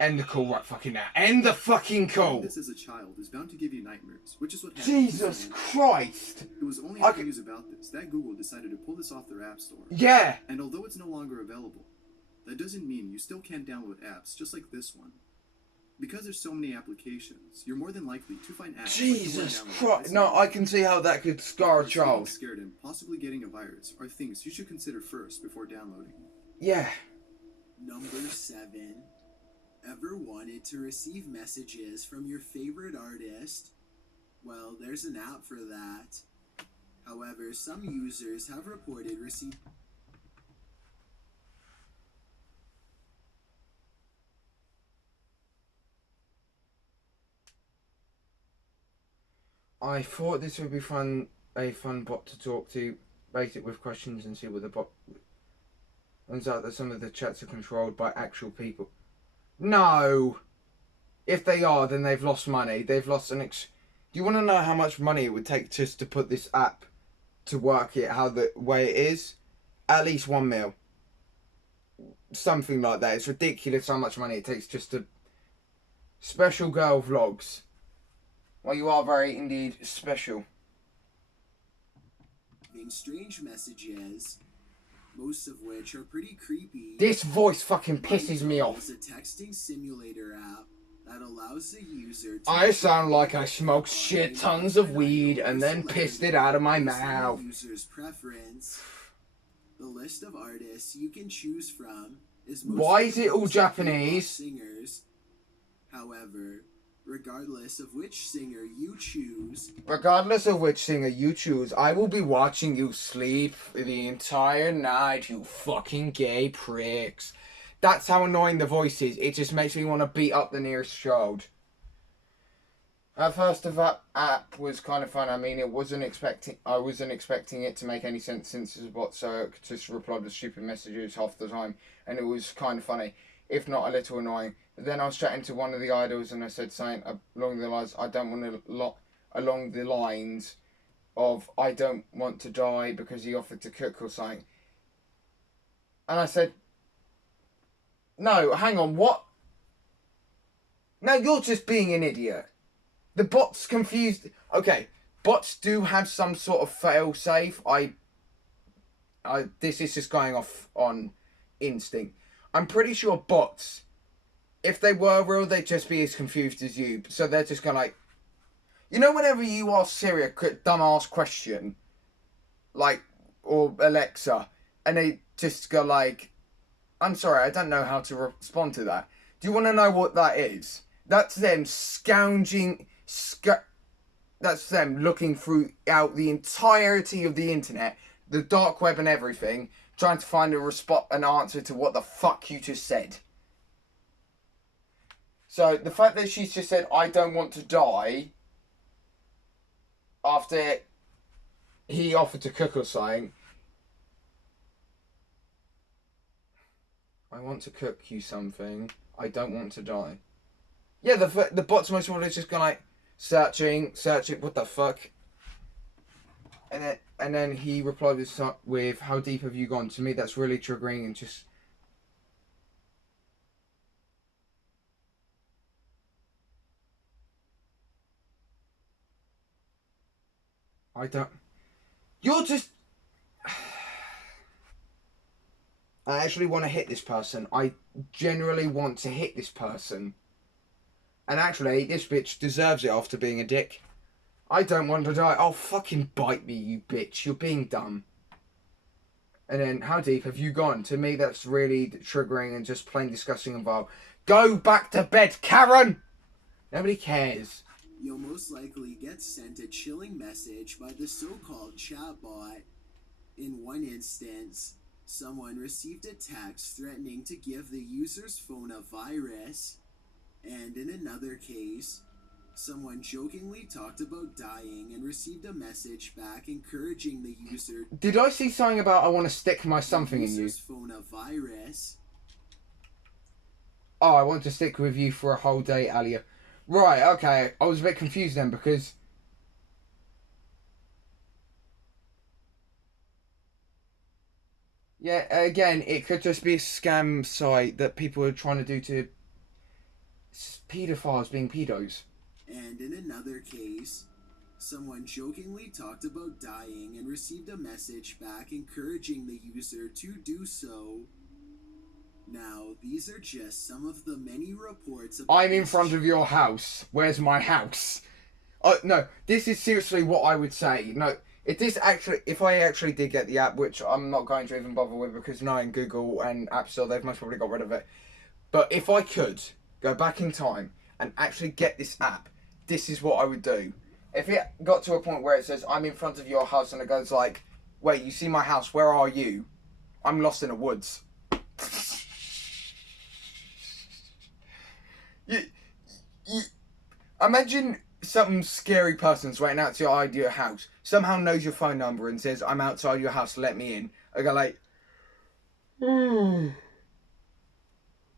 End the call right fucking now. End the fucking call. This as a child is bound to give you nightmares, which is what happened. Jesus Christ. It was only after news about this that Google decided to pull this off their app store. Yeah. And although it's no longer available, that doesn't mean you still can't download apps just like this one. Because there's so many applications, you're more than likely to find apps. Jesus Christ. No, I can see how that could scar a child. Being scared and possibly getting a virus are things you should consider first before downloading. Yeah. Number 7. Ever wanted to receive messages from your favorite artist? Well, there's an app for that. However, some users have reported receiving I thought this would be a fun bot to talk to, bait it with questions and see what the bot... Turns out that some of the chats are controlled by actual people. No! If they are, then they've lost money. They've lost an Do you want to know how much money it would take just to put this app to work it how the way it is? At least 1 mil. Something like that. It's ridiculous how much money it takes just to... Special girl vlogs. Well, you are very indeed special. strange messages, most of which are pretty creepy. This voice fucking pisses me off. It's a texting simulator app that allows the user to... I sound like I smoked shit tons of weed and then pissed it out of my mouth. User's preference. The list of artists you can choose from is Why is it all Japanese? Singers. However, regardless of which singer you choose, I will be watching you sleep the entire night, you fucking gay pricks. That's how annoying the voice is. It just makes me want to beat up the nearest child. At first, the app was kind of fun. I mean, I wasn't expecting it to make any sense since it's a bot, so I could just reply to stupid messages half the time, and it was kind of funny, if not a little annoying. But then I was chatting to one of the idols, and I said something along the lines, I don't want to die because he offered to cook or something. And I said, no, hang on, what? No, you're just being an idiot. The bot's confused. Okay, bots do have some sort of fail-safe. This is just going off on instinct. I'm pretty sure bots, if they were real, they'd just be as confused as you. So they're just going to like... You know whenever you ask Siri a dumbass question, like, or Alexa, and they just go like, I'm sorry, I don't know how to respond to that. Do you want to know what that is? That's them scounging... That's them looking throughout the entirety of the internet, the dark web and everything, trying to find an answer to what the fuck you just said. So the fact that she's just said, I don't want to die, after he offered to cook or something. I want to cook you something. I don't want to die. Yeah, the bot's most probably just gone like, searching, what the fuck? And then he replied with, how deep have you gone? To me, that's really triggering and just... I don't... You're just... I actually want to hit this person. I generally want to hit this person. And actually, this bitch deserves it after being a dick. I don't want to die. Oh, fucking bite me, you bitch. You're being dumb. And then, how deep have you gone? To me, that's really triggering and just plain disgusting and vile. Go back to bed, Karen! Nobody cares. You'll most likely get sent a chilling message by the so-called chatbot. In one instance, someone received a text threatening to give the user's phone a virus. And in another case, someone jokingly talked about dying and received a message back encouraging the user. Did I see something about I want to stick my something in you? Phone a virus. Oh, I want to stick with you for a whole day, Alia. Right, okay. I was a bit confused then because... Yeah, again, it could just be a scam site that people are trying to do to pedophiles being pedos. And in another case, someone jokingly talked about dying and received a message back encouraging the user to do so. Now, these are just some of the many reports about... I'm in front of your house. Where's my house? Oh, no, this is seriously what I would say. No, if I actually did get the app, which I'm not going to even bother with because knowing Google and App Store, they've most probably got rid of it. But if I could go back in time and actually get this app, this is what I would do. If it got to a point where it says, I'm in front of your house, and it goes like, wait, you see my house, where are you? I'm lost in the woods. you imagine some scary person's waiting outside your house, somehow knows your phone number and says, I'm outside your house, let me in. I go like,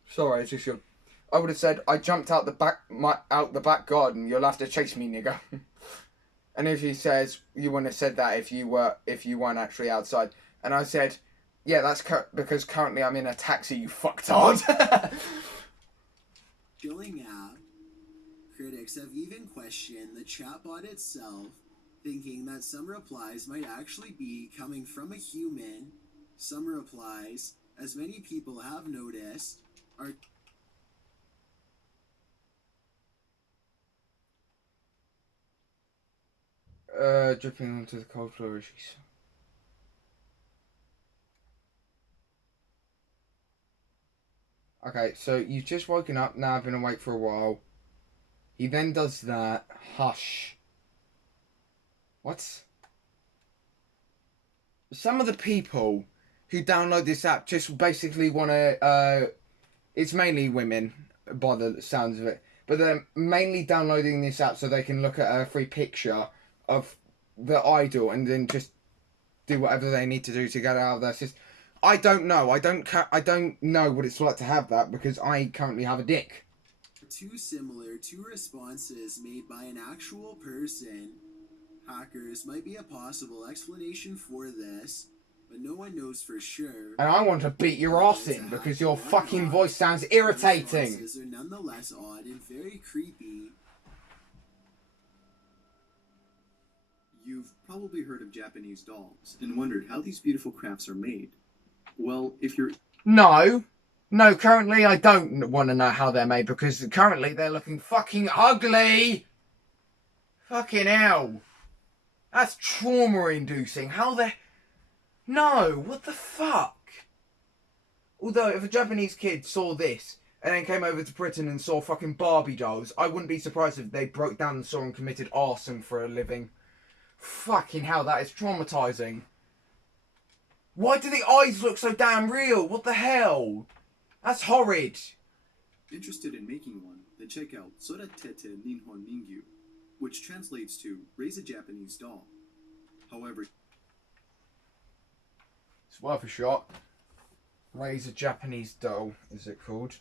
sorry, it's just your... I would have said, I jumped out the back garden. You'll have to chase me, nigga. And if he says, you wouldn't have said that if you weren't actually outside. And I said, yeah, that's because currently I'm in a taxi, you fucktard. Chilling app. Critics have even questioned the chatbot itself, thinking that some replies might actually be coming from a human. Some replies, as many people have noticed, are... Dripping onto the cold floor, she's... Okay, so you've just woken up, now I've been awake for a while. He then does that. Hush. What? Some of the people who download this app just basically want to... it's mainly women, by the sounds of it. But they're mainly downloading this app so they can look at a free picture of the idol and then just do whatever they need to do to get out of their system. I don't know. I don't know what it's like to have that because I currently have a dick. Too similar to responses made by an actual person. Hackers might be a possible explanation for this, but no one knows for sure. And I want to beat your ass in because your fucking voice sounds irritating. Responses are nonetheless odd and very creepy. You've probably heard of Japanese dolls and wondered how these beautiful crafts are made. Well, if you're... No, currently I don't want to know how they're made because currently they're looking fucking ugly. Fucking hell. That's trauma-inducing. How the... No, what the fuck? Although, if a Japanese kid saw this and then came over to Britain and saw fucking Barbie dolls, I wouldn't be surprised if they broke down and saw and committed arson for a living. Fucking hell, that is traumatizing. Why do the eyes look so damn real? What the hell? That's horrid. Interested in making one, then check out Soratete Ninhon Ningyu, which translates to raise a Japanese doll. However, it's worth a shot. Raise a Japanese doll, is it called?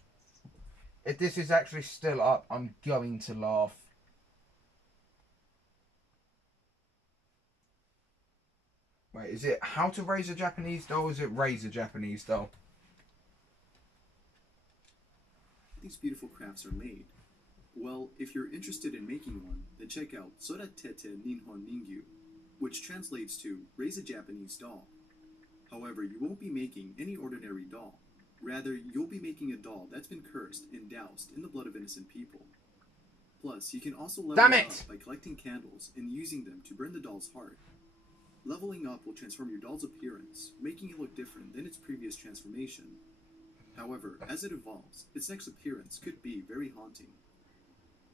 If this is actually still up, I'm going to laugh. Wait, is it how to raise a Japanese doll or is it raise a Japanese doll? these beautiful crafts are made. Well, if you're interested in making one, then check out Soratete Ninhon Ningyu, which translates to raise a Japanese doll. However, you won't be making any ordinary doll. Rather, you'll be making a doll that's been cursed and doused in the blood of innocent people. Plus, you can also level it up by collecting candles and using them to burn the doll's heart. Leveling up will transform your doll's appearance, making it look different than its previous transformation. However, as it evolves, its next appearance could be very haunting.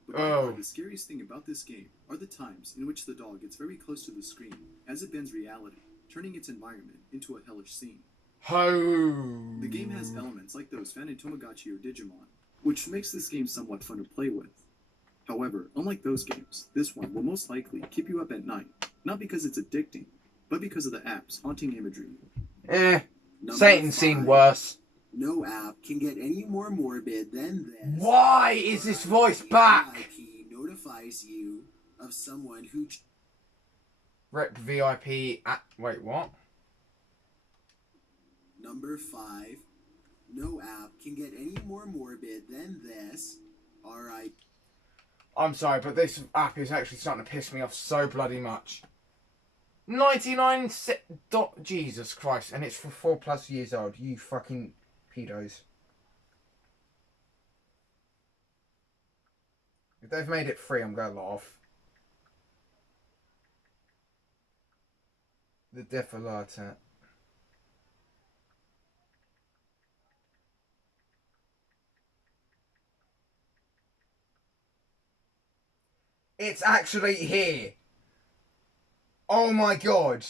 But by far, the scariest thing about this game are the times in which the doll gets very close to the screen as it bends reality, turning its environment into a hellish scene. The game has elements like those found in Tamagotchi or Digimon, which makes this game somewhat fun to play with. However, unlike those games, this one will most likely keep you up at night, not because it's addicting, but because of the app's haunting imagery. Satan's seen worse. No app can get any more morbid than this. Why is this voice back? VIP notifies you of someone who... Rep VIP at... Wait, what? Number 5. No app can get any more morbid than this. Alright. I'm sorry, but this app is actually starting to piss me off so bloody much. 99 Jesus Christ, and it's for 4+ years old. You fucking pedos. If they've made it free, I'm going to laugh. The Death Alert. It's actually here. Oh my god.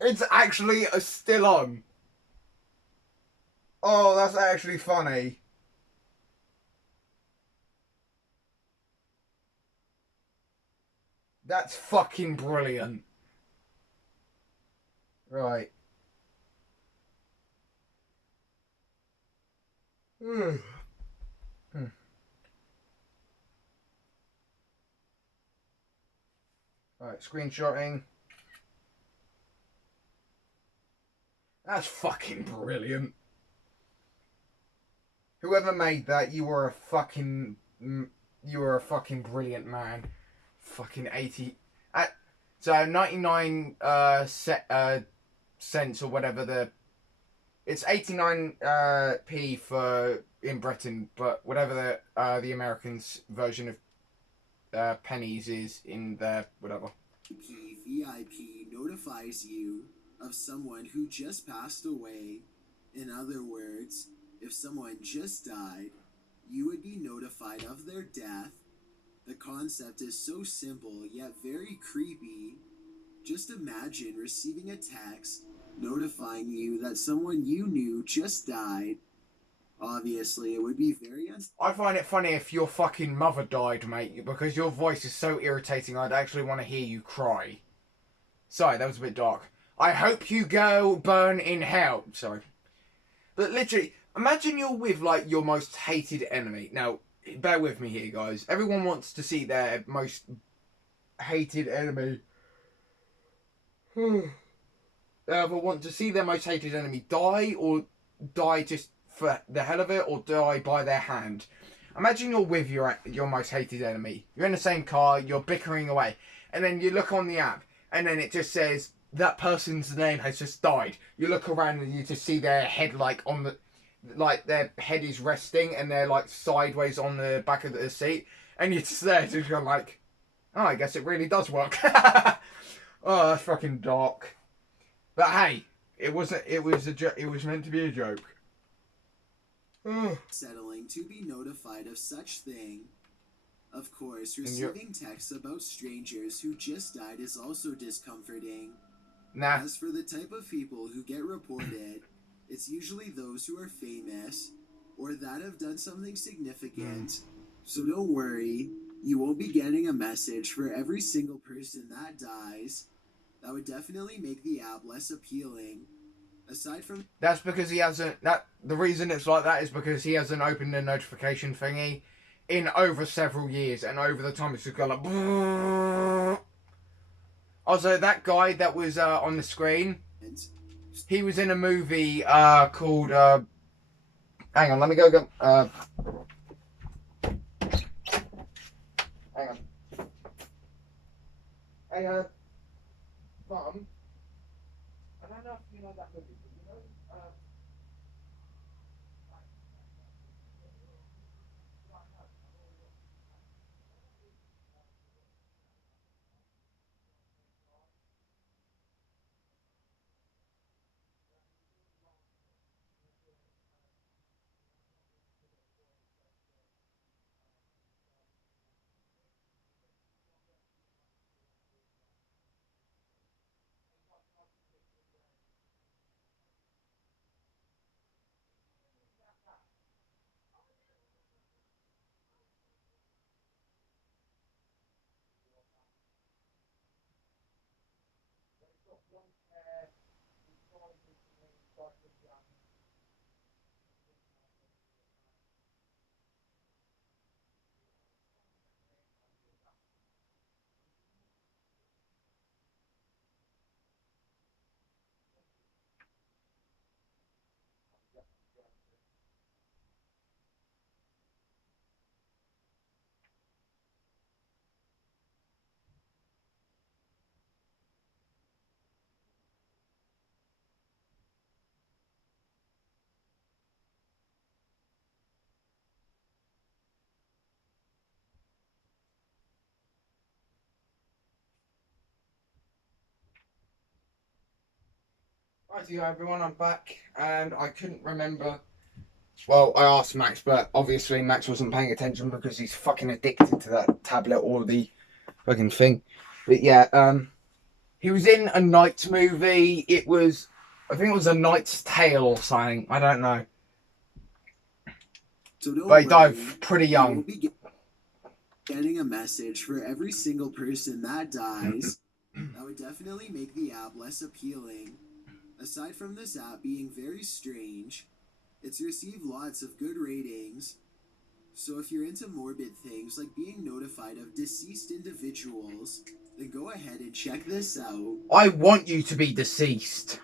It's actually still on. Oh, that's actually funny. That's fucking brilliant. Right. Right, screenshotting. That's fucking brilliant. Whoever made that, you were a fucking brilliant man. Fucking 80. So 99 cents or whatever it's 89p for in Britain, but whatever the Americans version of pennies is in their whatever. VIP notifies you of someone who just passed away. In other words, if someone just died, you would be notified of their death. The concept is so simple yet very creepy. Just imagine receiving a text notifying you that someone you knew just died. Obviously, it would be very I find it funny if your fucking mother died, mate, because your voice is so irritating I'd actually want to hear you cry. Sorry, that was a bit dark. I hope you go burn in hell. Sorry. But literally, imagine you're with, like, your most hated enemy. Now, bear with me here, guys. Everyone wants to see their most hated enemy. They either want to see their most hated enemy die, or die just for the hell of it, or die by their hand. Imagine you're with your most hated enemy. You're in the same car, you're bickering away, and then you look on the app, and then it just says that person's name has just died. You look around and you just see their head like on the, like their head is resting, and they're like sideways on the back of the seat, and you're just there, just going like, oh, I guess it really does work. Oh, that's fucking dark. But hey, it wasn't. It was it was meant to be a joke. Settling to be notified of such thing. Of course, receiving texts about strangers who just died is also discomforting. Nah. As for the type of people who get reported, it's usually those who are famous or that have done something significant. So don't worry, you won't be getting a message for every single person that dies. That would definitely make the app less appealing. Aside from that's because he hasn't. The reason it's like that is because he hasn't opened the notification thingy in over several years, and over the time it's just gone like. Also, that guy that was on the screen, he was in a movie called. Hang on, let me go. Hang on. Hey, Mum. I don't know if you know that movie, but you know. Righty, everyone, I'm back, and I couldn't remember. Well, I asked Max, but obviously Max wasn't paying attention because he's fucking addicted to that tablet or the fucking thing. But yeah, he was in a Knight's movie. It was, I think it was A Knight's Tale or something. I don't know. So don't but he died worry, pretty you young. won't be getting a message for every single person that dies. That would definitely make the app less appealing. Aside from this app being very strange, it's received lots of good ratings. So if you're into morbid things like being notified of deceased individuals, then go ahead and check this out. I want you to be deceased.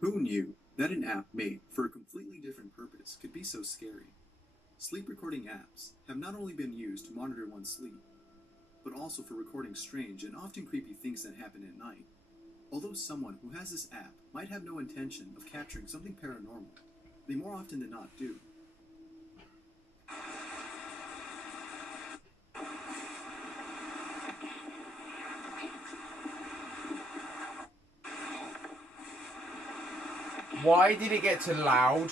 Who knew that an app made for a completely different purpose could be so scary? Sleep recording apps have not only been used to monitor one's sleep, but also for recording strange and often creepy things that happen at night. Although someone who has this app might have no intention of capturing something paranormal, they more often than not do. Why did it get too loud?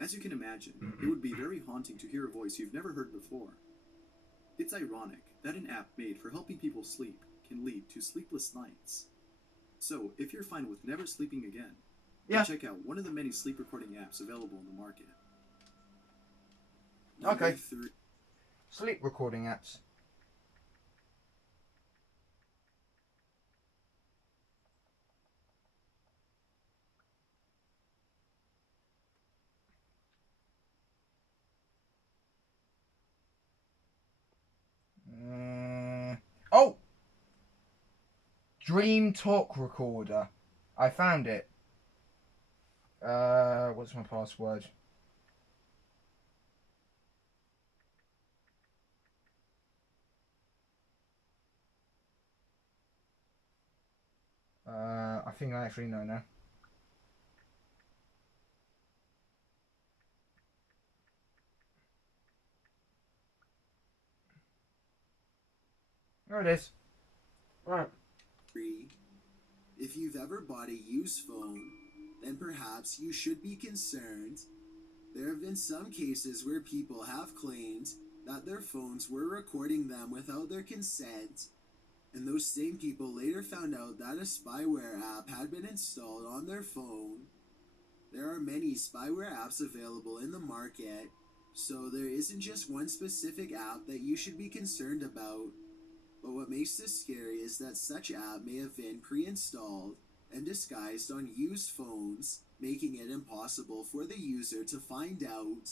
As you can imagine, it would be very haunting to hear a voice you've never heard before. It's ironic that an app made for helping people sleep can lead to sleepless nights. So, if you're fine with never sleeping again, then check out one of the many sleep recording apps available in the market. Okay. Sleep recording apps. Stream talk recorder. I found it. What's my password? I think I actually know now. There it is. Right. If you've ever bought a used phone, then perhaps you should be concerned. There have been some cases where people have claimed that their phones were recording them without their consent, and those same people later found out that a spyware app had been installed on their phone. There are many spyware apps available in the market, so there isn't just one specific app that you should be concerned about. But what makes this scary is that such app may have been pre-installed and disguised on used phones, making it impossible for the user to find out.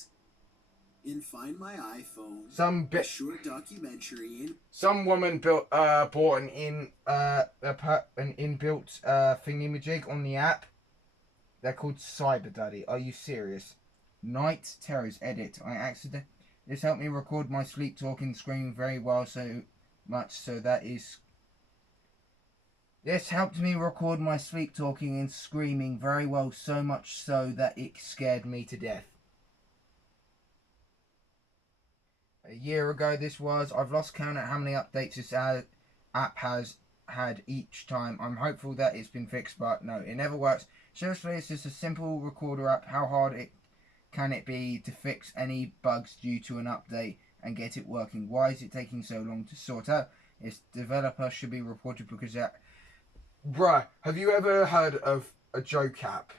In Find My iPhone, a short documentary some woman bought an inbuilt thingamajig on the app. They're called Cyber Daddy. Are you serious? Night Terrors edit. This helped me record my sleep talking screaming very well, so much so that is. This helped me record my sleep talking and screaming very well, so much so that it scared me to death. A year ago this was. I've lost count at how many updates this app has had each time. I'm hopeful that it's been fixed, but no, it never works. Seriously, it's just a simple recorder app. How hard can it be to fix any bugs due to an update and get it working? Why is it taking so long to sort out? Its developer should be reported because that. Bruh, have you ever heard of a joke app?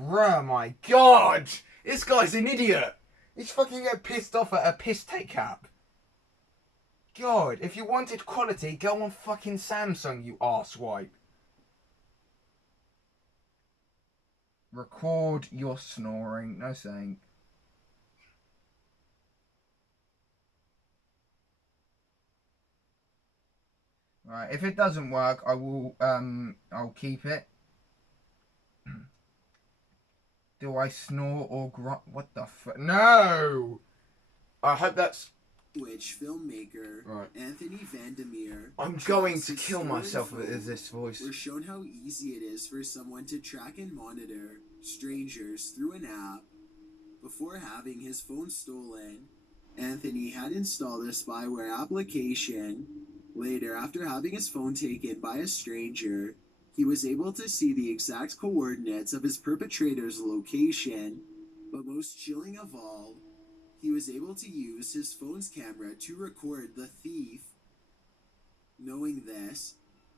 Bruh, my god! This guy's an idiot! He's fucking get pissed off at a piss take app. God, if you wanted quality, go on fucking Samsung, you arsewipe. Record your snoring. No saying. Right, if it doesn't work, I will, I'll keep it. Do I snore or grunt? What the fuck? No! I hope that's... Which filmmaker Anthony Vandermeer I'm going to kill myself with this voice. We're shown how easy it is for someone to track and monitor strangers through an app. Before having his phone stolen, Anthony had installed a spyware application. Later, after having his phone taken by a stranger, he was able to see the exact coordinates of his perpetrator's location. But most chilling of all, he was able to use his phone's camera to record the thief. Knowing this,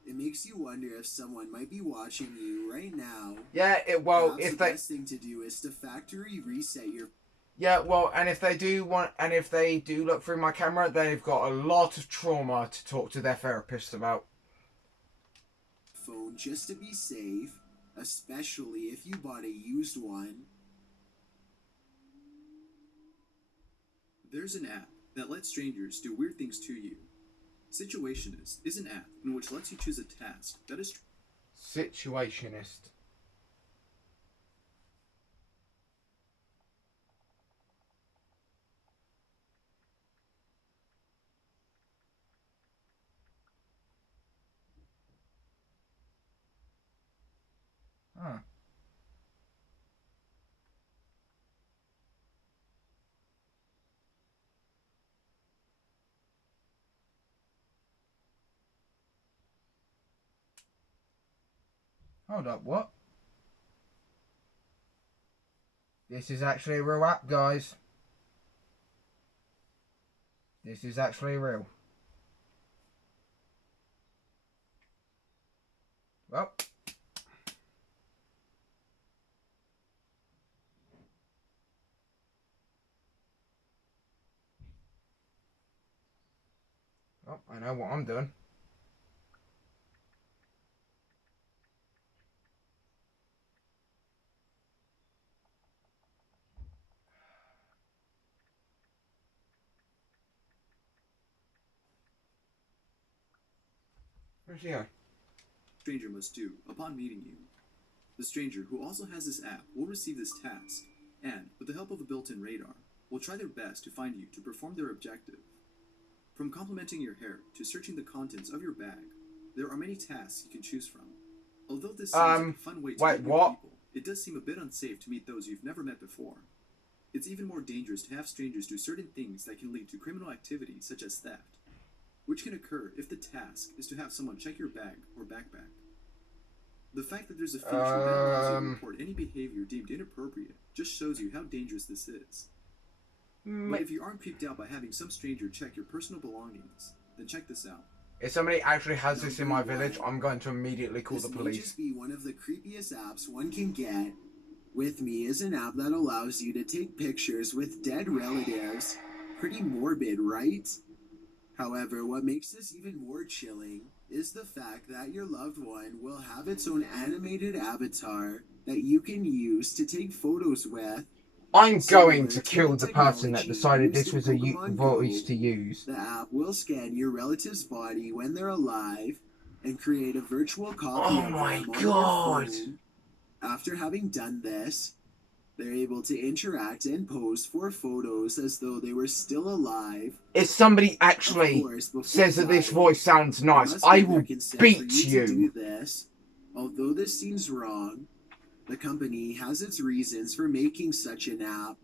it makes you wonder if someone might be watching you right now. Yeah, perhaps the best thing to do is to factory reset your... Yeah, well, and if they do look through my camera, they've got a lot of trauma to talk to their therapist about. Phone just to be safe, especially if you bought a used one. There's an app that lets strangers do weird things to you. Situationist is an app in which lets you choose a task that is... Situationist. Huh. Hold up, what? This is actually a real app, guys. This is actually real. Well. Oh, I know what I'm doing. Where's he going? stranger must do upon meeting you. The stranger, who also has this app, will receive this task, and, with the help of a built-in radar, will try their best to find you to perform their objective. From complimenting your hair to searching the contents of your bag, there are many tasks you can choose from. Although this seems like a fun way to meet new people, it does seem a bit unsafe to meet those you've never met before. It's even more dangerous to have strangers do certain things that can lead to criminal activity such as theft, which can occur if the task is to have someone check your bag or backpack. The fact that there's a feature that allows you to report any behavior deemed inappropriate just shows you how dangerous this is. But if you aren't creeped out by having some stranger check your personal belongings, then check this out. If somebody actually has this in my village, I'm going to immediately call the This may police. just be one of the creepiest apps one can get. With Me is an app that allows you to take pictures with dead relatives. Pretty morbid, right? However, what makes this even more chilling is the fact that your loved one will have its own animated avatar that you can use to take photos with. I'm going to kill the person that decided this was a voice to use. The app will scan your relative's body when they're alive and create a virtual copy of them on your phone. After having done this, they're able to interact and pose for photos as though they were still alive. If somebody actually says that this voice sounds nice, I will beat you. To do this. Although this seems wrong, the company has its reasons for making such an app.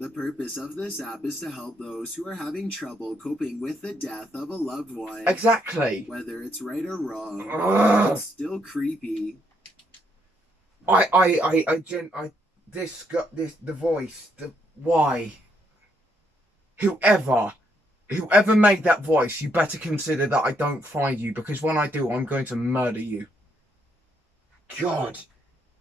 The purpose of this app is to help those who are having trouble coping with the death of a loved one. Exactly. Whether it's right or wrong, it's still creepy. Why? Whoever made that voice, you better consider that I don't find you, because when I do, I'm going to murder you. God.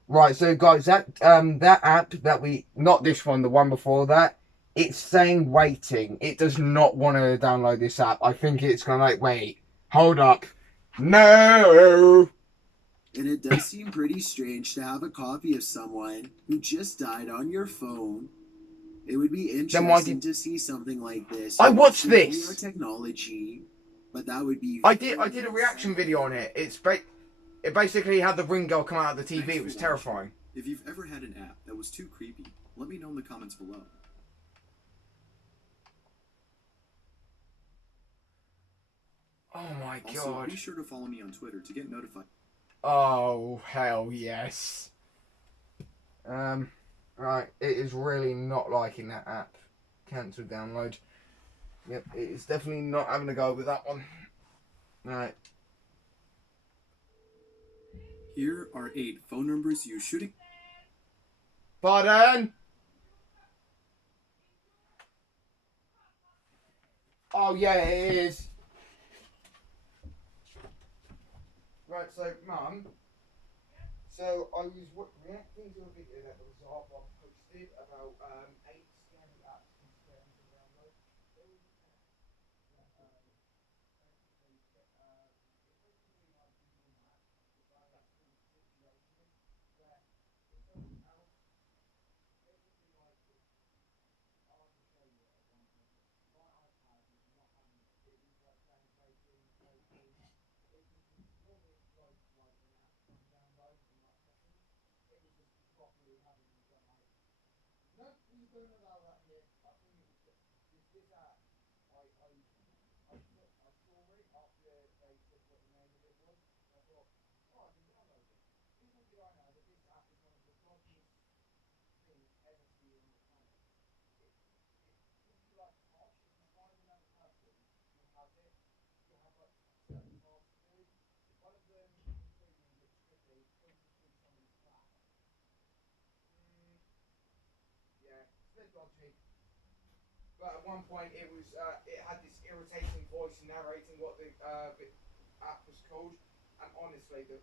Right, so guys, that app that not this one, the one before that, it's saying waiting. It does not want to download this app. I think it's going to like, wait, hold up. No! And it does seem pretty strange to have a copy of someone who just died on your phone. It would be interesting to see something like this. I watched this. Technology, but that would be. I did a reaction video on it. It basically had the ring girl come out of the TV. It was terrifying. If you've ever had an app that was too creepy, let me know in the comments below. Oh my god. Also, be sure to follow me on Twitter to get notified. Oh, hell yes. Right, it is really not liking that app. Cancel download. Yep, it is definitely not having a go with that one. Right. Here are 8 phone numbers you should... Pardon? Oh yeah, it is. Right, so, Mum, so I was reacting to a video that the BizarreBub posted about 8 scary apps and scary to download. There was an app that basically, it's basically like Google Maps, but that's called Situation, where it doesn't help. Basically, like, I'll have to show you it at one point. My iPad was not having it. It was like translating, it was just normally it's like an app you can download in like settings. It was just properly having me go like, no, please don't allow that here. I think it was this app. I saw it after they said what the name of it was. And I thought, oh, I can download it. Little did I know that this app is one of the dodgiest things ever to be on the planet. It gives you like tosh. If you find another person who has it, you have like certain tasks to do. One of them, including a bit tricky, filter through somebody's flat. Yeah, it's a bit dodgy. But at one point, it had this irritating voice narrating what the app was called, and honestly, the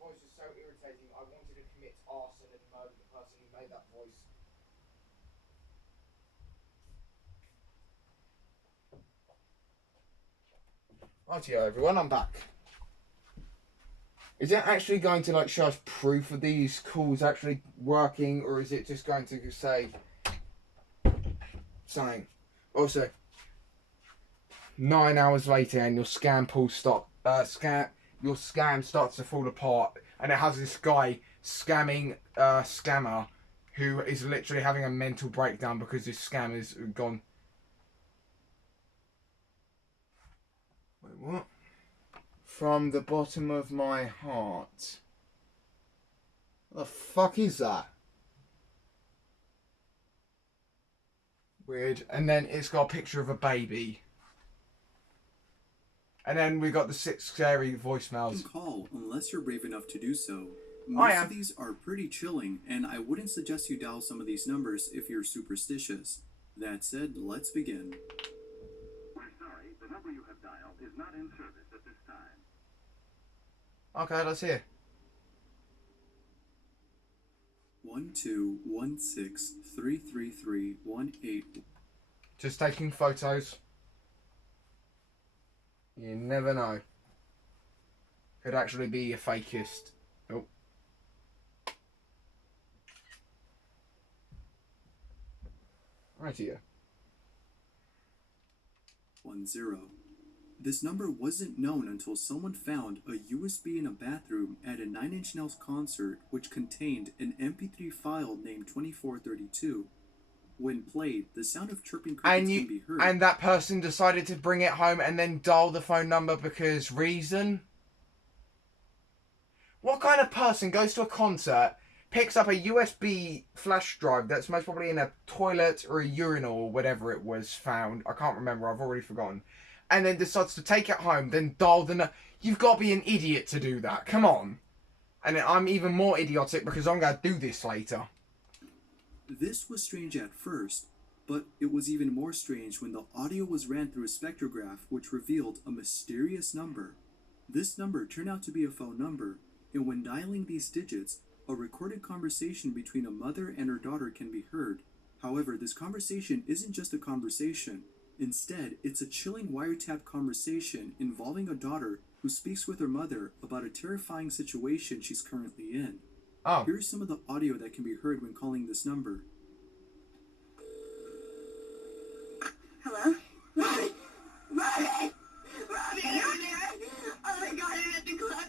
voice was so irritating. I wanted to commit arson and murder the person who made that voice. Rightio, everyone, I'm back. Is it actually going to like show us proof of these calls actually working, or is it just going to say something? Also, 9 hours later and your scan pool stopped. your scam starts to fall apart, and it has this guy scamming a scammer who is literally having a mental breakdown because his scam is gone. Wait, what? From the bottom of my heart. What the fuck is that? Weird. And then it's got a picture of a baby. And then we got the 6 scary voicemails. You can call unless you're brave enough to do so. I Most am. of these are pretty chilling, and I wouldn't suggest you dial some of these numbers if you're superstitious. That said, let's begin. We're sorry, the number you have dialed is not in service at this time. Okay, let's hear. 121633318. Just taking photos. You never know. Could actually be a fakist. Oh. Right here. 10. This number wasn't known until someone found a USB in a bathroom at a Nine Inch Nails concert which contained an MP3 file named 2432. When played, the sound of chirping crickets can be heard. And that person decided to bring it home and then dial the phone number because reason? What kind of person goes to a concert, picks up a USB flash drive that's most probably in a toilet or a urinal or whatever it was found, I can't remember, I've already forgotten, and then decides to take it home, then dial the number? You've got to be an idiot to do that, come on. And I'm even more idiotic because I'm going to do this later. This was strange at first, but it was even more strange when the audio was ran through a spectrograph which revealed a mysterious number. This number turned out to be a phone number, and when dialing these digits, a recorded conversation between a mother and her daughter can be heard. However, this conversation isn't just a conversation. Instead, it's a chilling wiretap conversation involving a daughter who speaks with her mother about a terrifying situation she's currently in. Oh. Here's some of the audio that can be heard when calling this number. Hello? Robin! Robin! Robin, are you there? Oh my god, I'm at the club.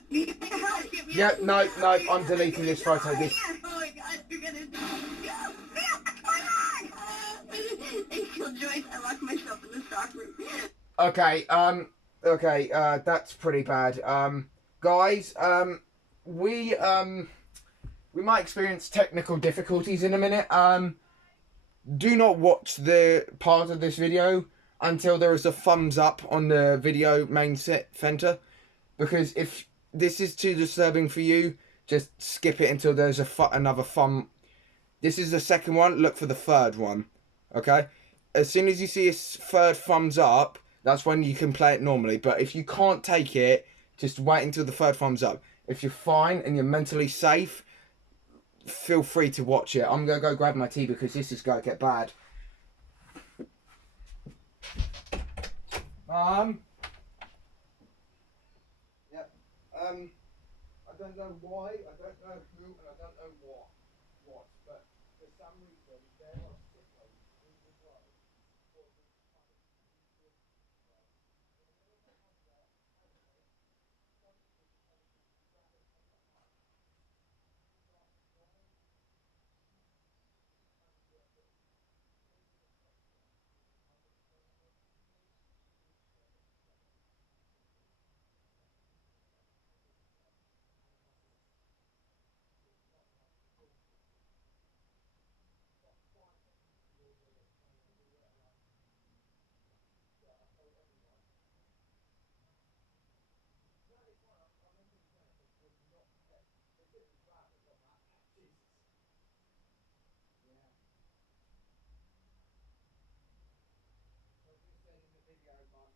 Yeah, no, I'm deleting this photo. This. Oh my god, you're gonna die. They killed Joyce. I locked myself in the stock room. Okay, that's pretty bad. Guys, we might experience technical difficulties in a minute. Do not watch the part of this video until there is a thumbs up on the video main center, because if this is too disturbing for you, just skip it until there's another thumb. This is the second one. Look for the third one. Okay, as soon as you see a third thumbs up, that's when you can play it normally. But if you can't take it, just wait until the third thumbs up. If you're fine and you're mentally safe, feel free to watch it. I'm gonna go grab my tea because this is gonna get bad. Yep. I don't know why, I don't know who, and I don't know what, but for some reason there are sickos in the world.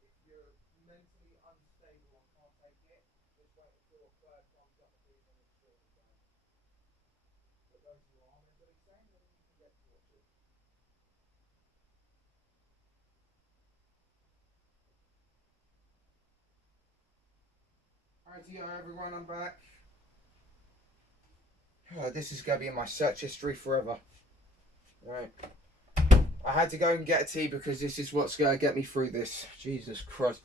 If you're mentally unstable and can't take it, just wait until a third thumbs up appears on the screen, okay? But those who are mentally sane, then you can get to watch it. Alright, everyone, I'm back. This is going to be in my search history forever. Right. I had to go and get a tea because this is what's going to get me through this. Jesus Christ.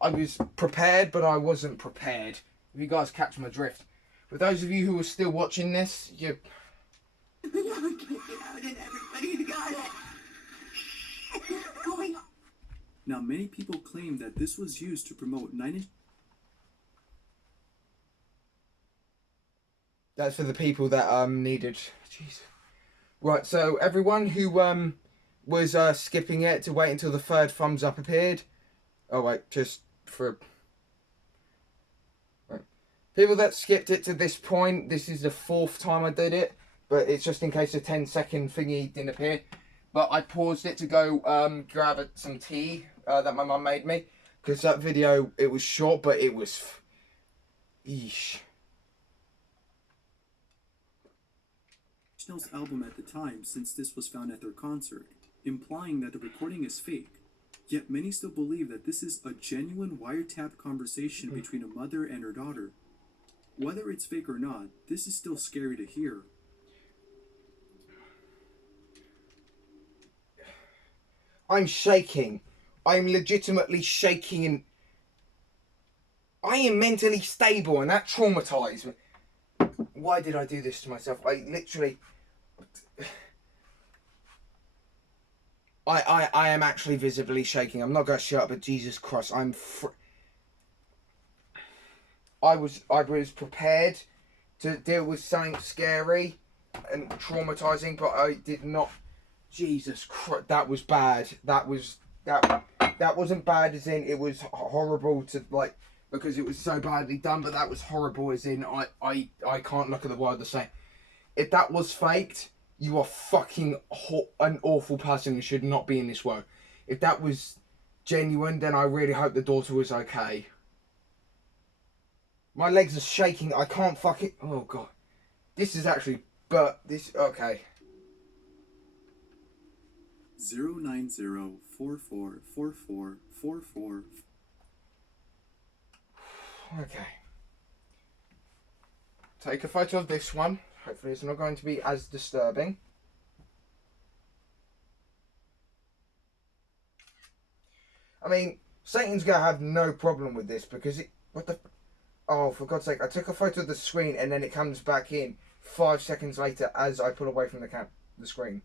I was prepared, but I wasn't prepared. If you guys catch my drift. For those of you who are still watching this, you... Everybody's got it. What's going on? Now, many people claim that this was used to promote 9 That's for the people that needed... Jeez. Right, so everyone who was skipping it to wait until the third thumbs up appeared. Oh wait, just for... Right. People that skipped it to this point, this is the 4th time I did it. But it's just in case the 10-second thingy didn't appear. But I paused it to go grab some tea that my mum made me. Because that video, it was short, but it was... Eesh. Schnell's album at the time, since this was found at their concert, implying that the recording is fake. Yet many still believe that this is a genuine wiretapped conversation between a mother and her daughter. Whether it's fake or not, this is still scary to hear. I'm shaking. I'm legitimately shaking, and I am mentally stable, and that traumatized me. Why did I do this to myself? I literally... I am actually visibly shaking. I'm not going to shut up, but Jesus Christ, I was prepared to deal with something scary and traumatizing, but I did not. Jesus Christ, that was bad. That wasn't bad as in it was horrible to like because it was so badly done, but that was horrible as in I can't look at the world the same. If that was faked, you are fucking an awful person and should not be in this world. If that was genuine, then I really hope the daughter was okay. My legs are shaking. I can't fucking... Oh, God. This is actually... But this... Okay. 090444444. Okay. Take a photo of this one. Hopefully it's not going to be as disturbing. I mean, Satan's going to have no problem with this because it... What the... Oh, for God's sake. I took a photo of the screen and then it comes back in 5 seconds later as I pull away from the screen.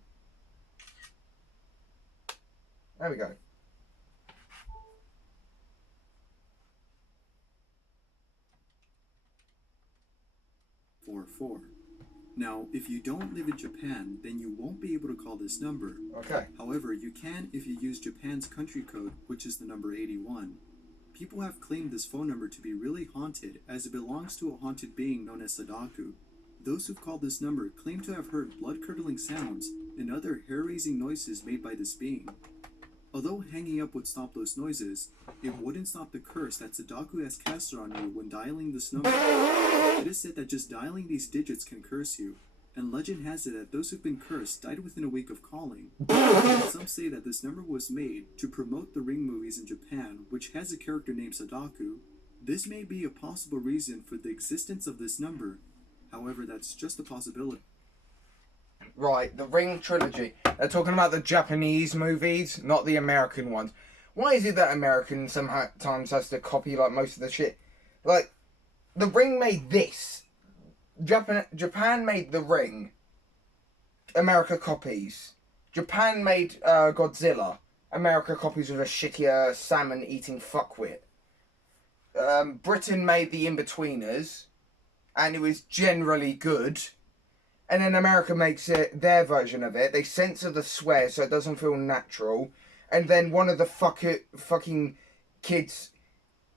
There we go. Four. Now, if you don't live in Japan, then you won't be able to call this number. Okay. However, you can if you use Japan's country code, which is the number 81. People have claimed this phone number to be really haunted, as it belongs to a haunted being known as Sadaku. Those who've called this number claim to have heard blood-curdling sounds and other hair-raising noises made by this being. Although hanging up would stop those noises, it wouldn't stop the curse that Sadaku has casted on you when dialing this number. It is said that just dialing these digits can curse you, and legend has it that those who've been cursed died within a week of calling. And some say that this number was made to promote the Ring movies in Japan, which has a character named Sadaku. This may be a possible reason for the existence of this number. However, that's just a possibility. Right, the Ring trilogy. They're talking about the Japanese movies, not the American ones. Why is it that American sometimes has to copy like most of the shit? Like, the Ring made this. Japan made the Ring. America copies. Japan made Godzilla. America copies with a shittier salmon-eating fuckwit. Britain made the In-Betweeners, and it was generally good. And then America makes it their version of it. They censor the swear so it doesn't feel natural. And then one of the fucking kids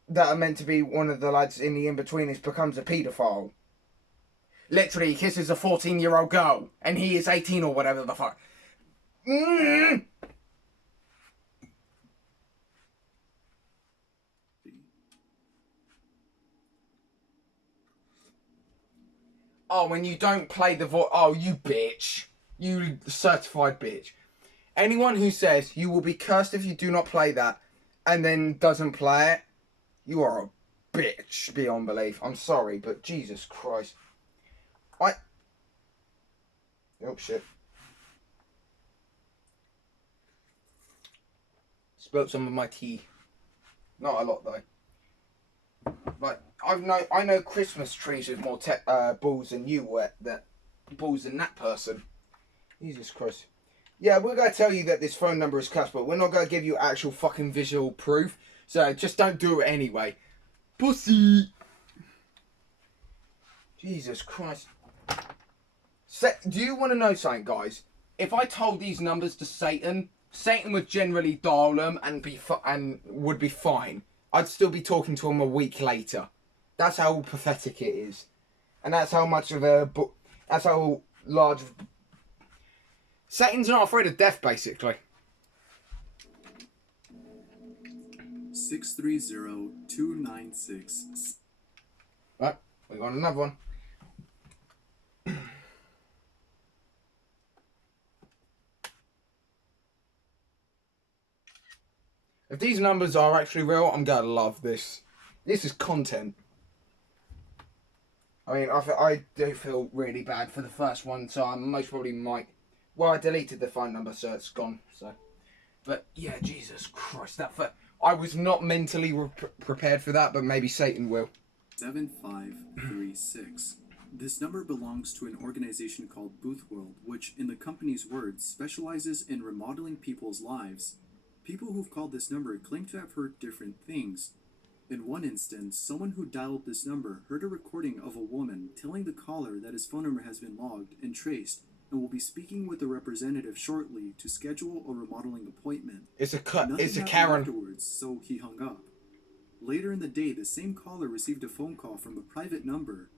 that are meant to be one of the lads in the In-Betweeners becomes a paedophile. Literally kisses a 14-year-old girl. And he is 18 or whatever the fuck. Oh, when you don't play the voice... Oh, you bitch. You certified bitch. Anyone who says you will be cursed if you do not play that and then doesn't play it, you are a bitch beyond belief. I'm sorry, but Jesus Christ. Oh, shit. Spilled some of my tea. Not a lot, though. Like I know Christmas trees with more balls than you were, balls than that person. Jesus Christ. Yeah, we're going to tell you that this phone number is cussed, but we're not going to give you actual fucking visual proof. So just don't do it anyway. Pussy. Jesus Christ. Do you want to know something, guys? If I told these numbers to Satan, Satan would generally dial them and would be fine. I'd still be talking to him a week later. That's how pathetic it is, and that's how much of a that's how large. Satan's not afraid of death, basically. 630-296. Right, we got another one. If these numbers are actually real, I'm gonna love this. This is content. I mean, I do feel really bad for the first one, so I most probably might. Well, I deleted the phone number, so it's gone. So, but yeah, Jesus Christ, I was not mentally prepared for that, but maybe Satan will. 7536. This number belongs to an organization called Boothworld, which, in the company's words, specializes in remodeling people's lives. People who've called this number claim to have heard different things. In one instance, someone who dialed this number heard a recording of a woman telling the caller that his phone number has been logged and traced and will be speaking with a representative shortly to schedule a remodeling appointment. It's a Karen. Afterwards, so he hung up. Later in the day, the same caller received a phone call from a private number.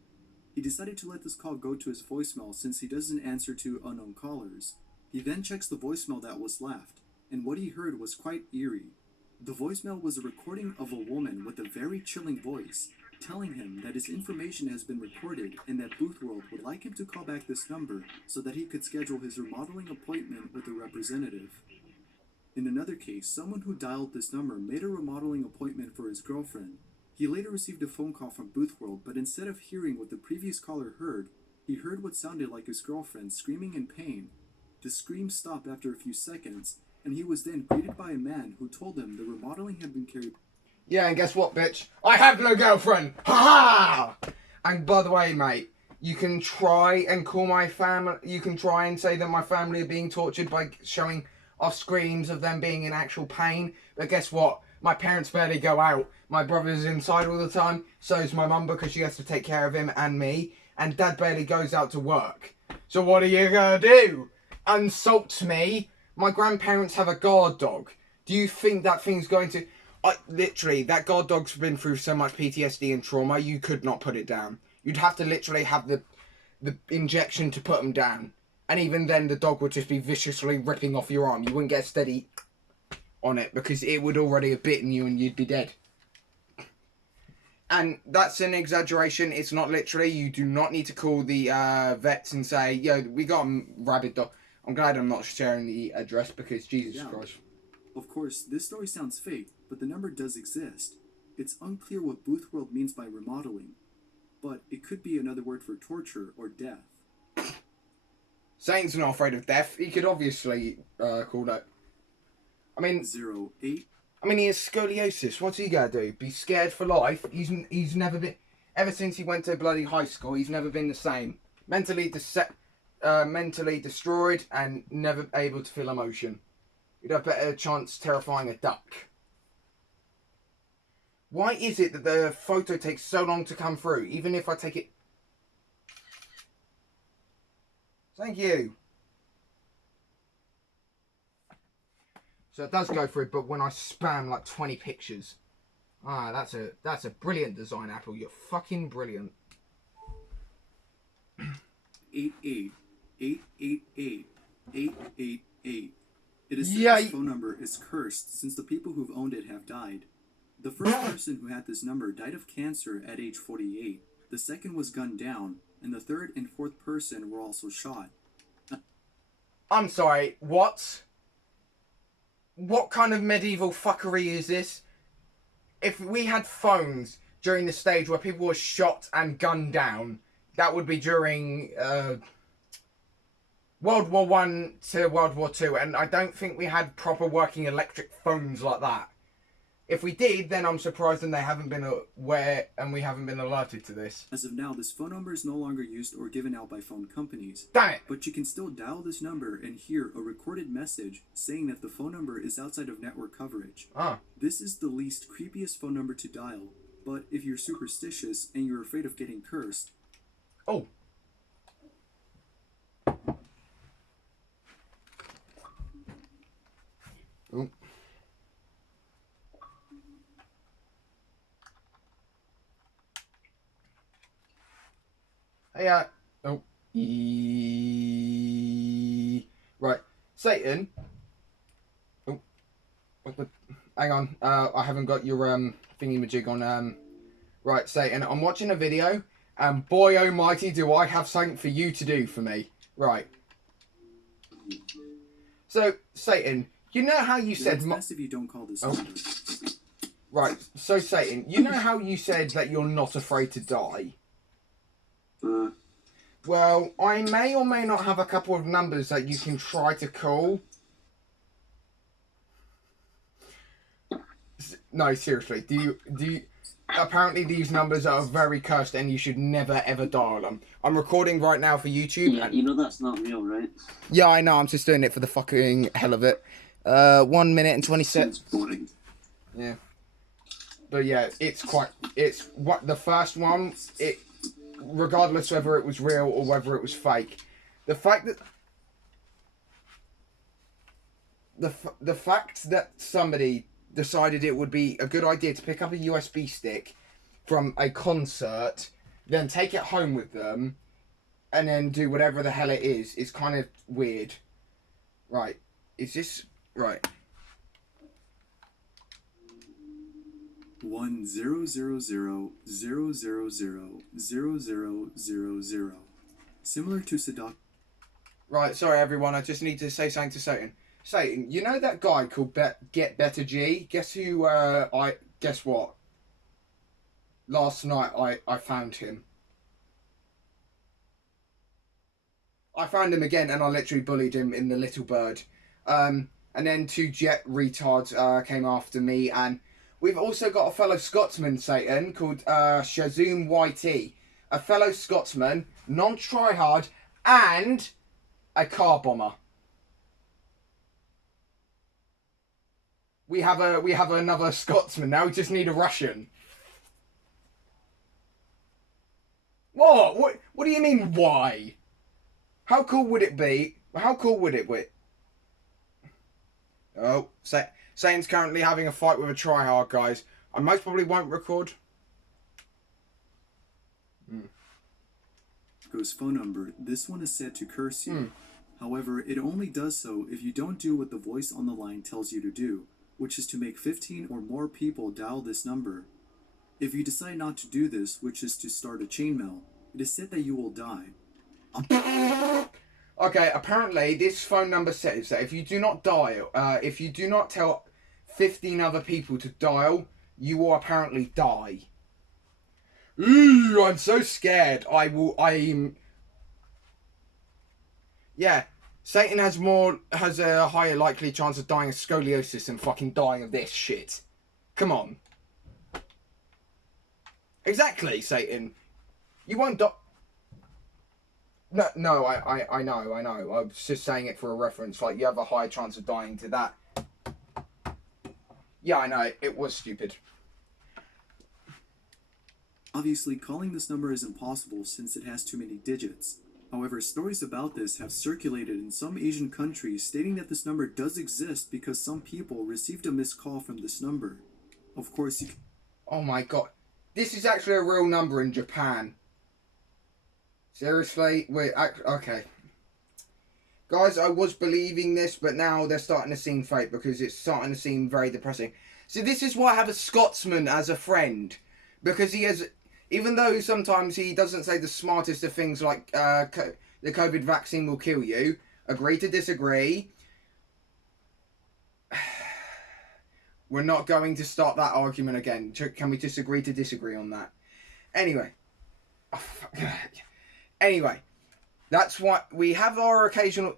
He decided to let this call go to his voicemail since he doesn't answer to unknown callers. He then checks the voicemail that was left, and what he heard was quite eerie. The voicemail was a recording of a woman with a very chilling voice, telling him that his information has been recorded and that Boothworld would like him to call back this number so that he could schedule his remodeling appointment with a representative. In another case, someone who dialed this number made a remodeling appointment for his girlfriend. He later received a phone call from Boothworld, but instead of hearing what the previous caller heard, he heard what sounded like his girlfriend screaming in pain. The scream stopped after a few seconds, and he was then greeted by a man who told him the remodeling had been carried. Yeah, and guess what, bitch? I have no girlfriend! Ha ha! And by the way, mate, you can try and call my family. You can try and say that my family are being tortured by showing off screams of them being in actual pain. But guess what? My parents barely go out. My brother's inside all the time. So is my mum because she has to take care of him and me. And dad barely goes out to work. So what are you gonna do? Insult me? My grandparents have a guard dog. Do you think that thing's going to... literally, that guard dog's been through so much PTSD and trauma, you could not put it down. You'd have to literally have the injection to put them down. And even then, the dog would just be viciously ripping off your arm. You wouldn't get steady on it because it would already have bitten you and you'd be dead. And that's an exaggeration. It's not literally. You do not need to call the vets and say, yo, we got a rabid dog. I'm glad I'm not sharing the address because Jesus Christ. Of course, this story sounds fake, but the number does exist. It's unclear what Boothworld means by remodeling, but it could be another word for torture or death. Satan's not afraid of death. He could obviously call that. I mean, 08. I mean, he has scoliosis. What's he gonna do? Be scared for life? He's never been. Ever since he went to bloody high school, he's never been the same. Mentally destroyed and never able to feel emotion. You'd have a better chance terrifying a duck. Why is it that the photo takes so long to come through, even if I take it... Thank you. So it does go through, but when I spam like 20 pictures... Ah, that's a brilliant design, Apple. You're fucking brilliant. 88-888-888. It is said this phone number is cursed since the people who've owned it have died. The first person who had this number died of cancer at age 48. The second was gunned down, and the third and fourth person were also shot. I'm sorry, what? What kind of medieval fuckery is this? If we had phones during the stage where people were shot and gunned down, that would be during World War I to World War II, and I don't think we had proper working electric phones like that. If we did, then I'm surprised and they haven't been aware and we haven't been alerted to this. As of now, this phone number is no longer used or given out by phone companies. Damn it! But you can still dial this number and hear a recorded message saying that the phone number is outside of network coverage. Ah. This is the least creepiest phone number to dial, but if you're superstitious and you're afraid of getting cursed... Oh. Oh. Hey, oh. Right. Satan. Oh. What the... Hang on. I haven't got your, thingy-majig on, Right, Satan. I'm watching a video, and boy almighty do I have something for you to do for me. Right. So, Satan, you know how you said... It's best if you don't call this number. Right, so Satan, you know how you said that you're not afraid to die? Well, I may or may not have a couple of numbers that you can try to call. No, seriously, do you... Apparently these numbers are very cursed and you should never ever dial them. I'm recording right now for YouTube. Yeah, you know that's not real, right? Yeah, I know, I'm just doing it for the fucking hell of it. 1 minute and 20 seconds. Boring. Yeah. But yeah, it's what the first one, regardless whether it was real or whether it was fake, the fact that somebody decided it would be a good idea to pick up a USB stick from a concert, then take it home with them, and then do whatever the hell it is kind of weird. Right. Is this... Right. 1000000000. Similar to Sadat. Right, sorry everyone, I just need to say something to Satan. Satan, you know that guy called Get Better G? Guess who, guess what? Last night I found him. I found him again and I literally bullied him in the Little Bird. And then two jet retards came after me, and we've also got a fellow Scotsman, Satan, called Shazoom YT. A fellow Scotsman, non-tryhard, and a car bomber. We have another Scotsman now. We just need a Russian. What? What do you mean? Why? How cool would it be? How cool would it be? Oh, Satan's currently having a fight with a tryhard, guys. I most probably won't record. Goes phone number. This one is set to curse you. However, it only does so if you don't do what the voice on the line tells you to do, which is to make 15 or more people dial this number. If you decide not to do this, which is to start a chainmail, it is said that you will die. Okay, apparently this phone number says that if you do not dial, if you do not tell 15 other people to dial, you will apparently die. Ooh, I'm so scared. Yeah, Satan has a higher likely chance of dying of scoliosis than fucking dying of this shit. Come on. Exactly, Satan. You won't die. No, I know. I was just saying it for a reference. Like, you have a higher chance of dying to that. Yeah, I know. It was stupid. Obviously, calling this number is impossible since it has too many digits. However, stories about this have circulated in some Asian countries stating that this number does exist because some people received a missed call from this number. Of course, you... Oh my god. This is actually a real number in Japan. Seriously? Wait, okay. Guys, I was believing this, but now they're starting to seem fake because it's starting to seem very depressing. See, this is why I have a Scotsman as a friend. Because he has... Even though sometimes he doesn't say the smartest of things like the COVID vaccine will kill you. Agree to disagree. We're not going to start that argument again. Can we just agree to disagree on that? Anyway. Oh, fuck. Anyway. That's what we have our occasional...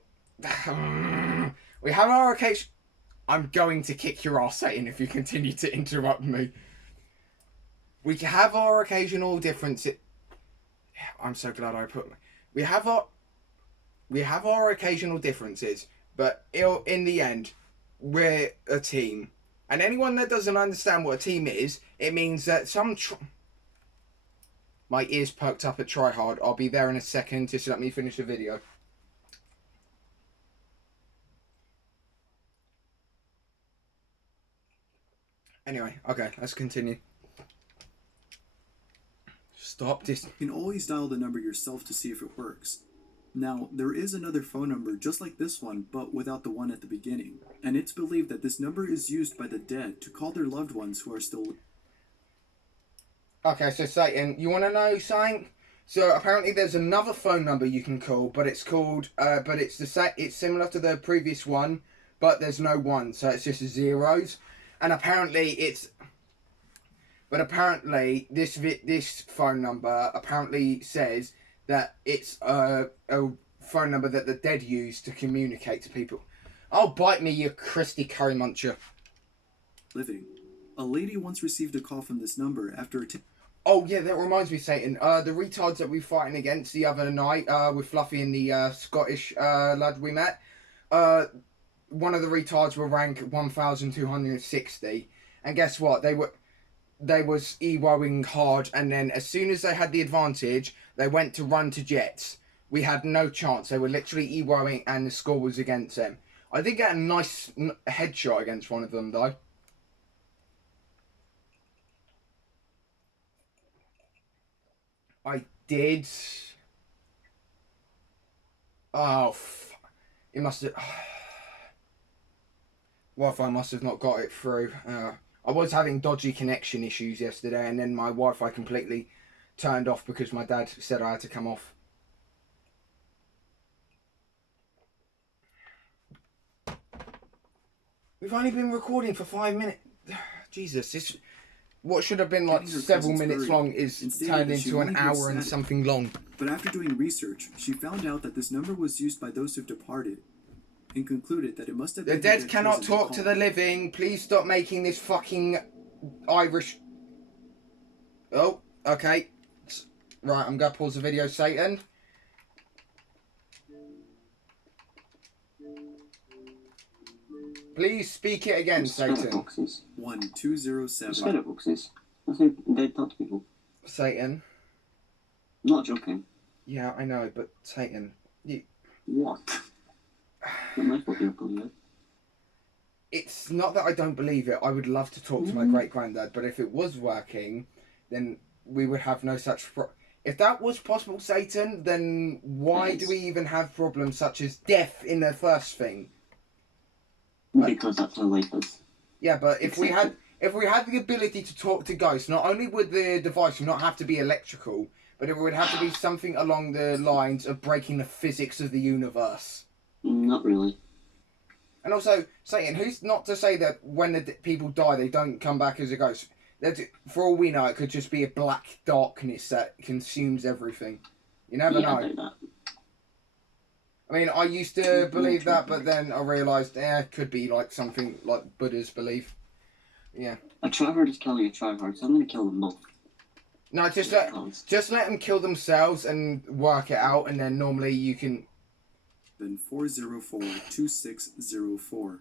we have our occasion... I'm going to kick your ass, Satan, if you continue to interrupt me. We have our occasional differences. I'm so glad I put. We have our occasional differences, but in the end, we're a team. And anyone that doesn't understand what a team is, it means that my ears perked up at try hard. I'll be there in a second. Just let me finish the video. Anyway, okay, let's continue. Stop this. You can always dial the number yourself to see if it works. Now, there is another phone number just like this one, but without the one at the beginning. And it's believed that this number is used by the dead to call their loved ones who are still... Okay, so Satan, you want to know something? So apparently there's another phone number you can call, but it's called, but it's similar to the previous one, but there's no one, so it's just zeros. And apparently this phone number apparently says that it's a phone number that the dead use to communicate to people. Oh, bite me, you Christy curry muncher. Living. A lady once received a call from this number after a... Oh yeah, that reminds me, Satan. The retards that we were fighting against the other night, with Fluffy and the Scottish lad we met, one of the retards were rank 1,260, and guess what? They was EWOing hard, and then as soon as they had the advantage, they went to run to jets. We had no chance. They were literally EWOing, and the score was against them. I did get a nice headshot against one of them, though. I did. Oh, it must have... Wi-Fi must have not got it through. I was having dodgy connection issues yesterday, and then my Wi-Fi completely turned off because my dad said I had to come off. We've only been recording for 5 minutes. Jesus, this what should have been like several minutes long is turned into an hour and something long. But after doing research, she found out that this number was used by those who've departed, and concluded that it must have been... The dead cannot talk to the living. Please stop making this fucking Irish... Oh, okay. Right, I'm going to pause the video, Satan. Please speak it again, Satan. 1207. Spirit boxes. I think they touch people. Satan. Not joking. Yeah, I know, but Satan... What? It's not that I don't believe it. I would love to talk to my great-granddad, but if it was working, then we would have no such... If that was possible, Satan, then why do we even have problems such as death in the first thing? Because that's how life is. Yeah, but if we had the ability to talk to ghosts, not only would the device not have to be electrical, but it would have to be something along the lines of breaking the physics of the universe. Not really. And also, Satan, who's not to say that when the people die, they don't come back as a ghost? For all we know, it could just be a black darkness that consumes everything. You never know. I that. I mean, I used to believe that, but then I realised, it could be like something like Buddha's belief. Yeah. A tryhard is killing a tryhard, so I'm going to kill them both. No, just let them kill themselves and work it out, and then normally you can... Then 404-2604.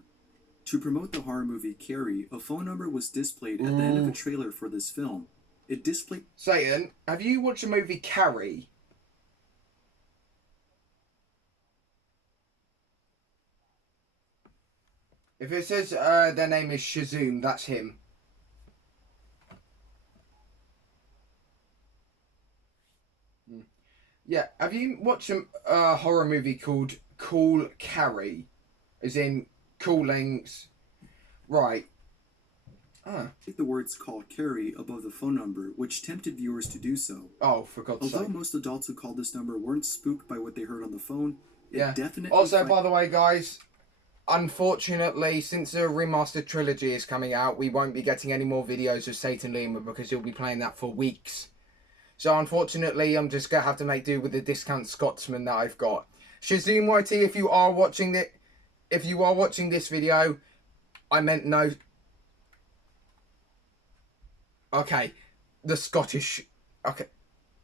To promote the horror movie Carrie, a phone number was displayed at the end of a trailer for this film. It displayed... Satan, have you watched the movie Carrie? If it says their name is Shazoom, that's him. Yeah, have you watched a horror movie called Cool Carrie? As in, callings. Right. The words "call Carrie" above the phone number, which tempted viewers to do so. Oh, for God's sake. Although most adults who called this number weren't spooked by what they heard on the phone, it definitely... Also, by the way, guys, unfortunately, since the remastered trilogy is coming out, we won't be getting any more videos of Satan Lima because he'll be playing that for weeks. So, unfortunately, I'm just going to have to make do with the discount Scotsman that I've got. Shazoom YT, if you are watching this video, I meant no. Okay. The Scottish. Okay.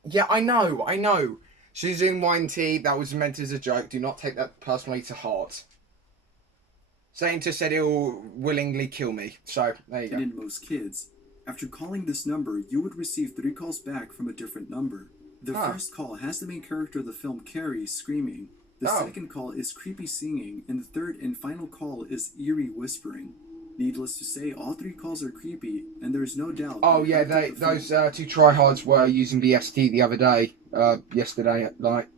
Yeah, I know. She's in wine tea. That was meant as a joke. Do not take that personally to heart. Satan just said he'll willingly kill me. So, there you go. And in most kids, after calling this number, you would receive 3 calls back from a different number. The first call has the main character of the film, Carrie, screaming. The second call is creepy singing. And the third and final call is eerie whispering. Needless to say, all 3 calls are creepy, and there's no doubt... Oh, yeah, those 2 tryhards were using BST the other day. Yesterday at night.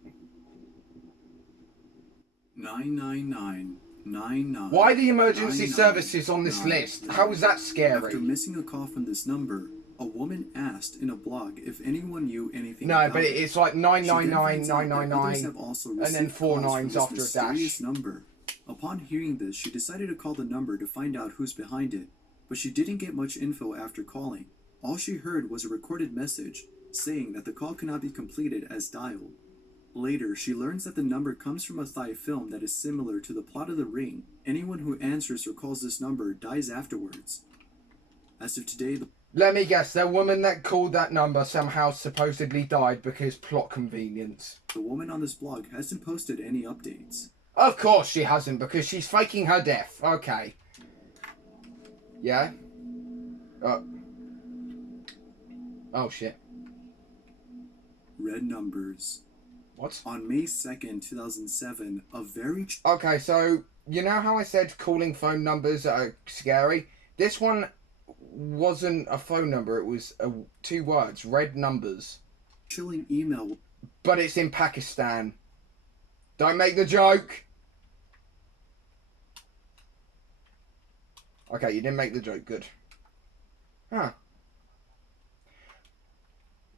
99999. Why are the emergency services on this list? How is that scary? After missing a call from this number, a woman asked in a blog if anyone knew anything No, about but it. it's like 999 and then 4 nines after a dash. Number. Upon hearing this, she decided to call the number to find out who's behind it, but she didn't get much info after calling. All she heard was a recorded message saying that the call cannot be completed as dialed. Later, she learns that the number comes from a Thai film that is similar to the plot of The Ring. Anyone who answers or calls this number dies afterwards. As of today, Let me guess, the woman that called that number somehow supposedly died because plot convenience. The woman on this blog hasn't posted any updates. Of course she hasn't, because she's faking her death. Okay. Yeah? Oh, shit. Red numbers. What? On May 2nd, 2007, a very... Okay, so, you know how I said calling phone numbers are scary? This one wasn't a phone number, it was 2 words, red numbers. Chilling email. But it's in Pakistan. Don't make the joke. Okay, you didn't make the joke. Good. Huh.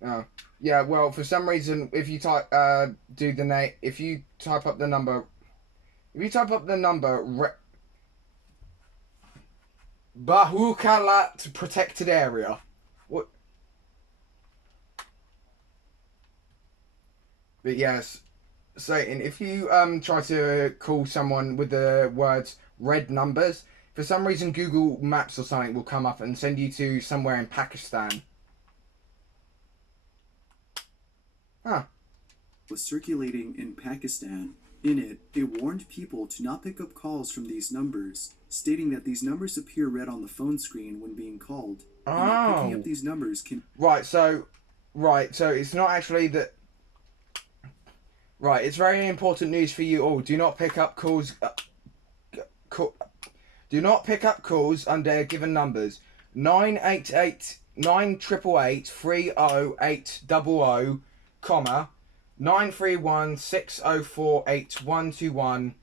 Oh. Yeah, well, for some reason, if you type, if you type up the number, Bahukalat protected area. What? But yes, Satan, if you try to call someone with the words red numbers, for some reason Google Maps or something will come up and send you to somewhere in Pakistan. Huh. Was circulating in Pakistan. In it, it warned people to not pick up calls from these numbers, stating that these numbers appear red on the phone screen when being called. And that picking up these numbers can... Right, so it's not actually that... Right, it's very important news for you all. Do not pick up calls... Do not pick up calls under given numbers. 988 988 30800, comma 931 604 8121.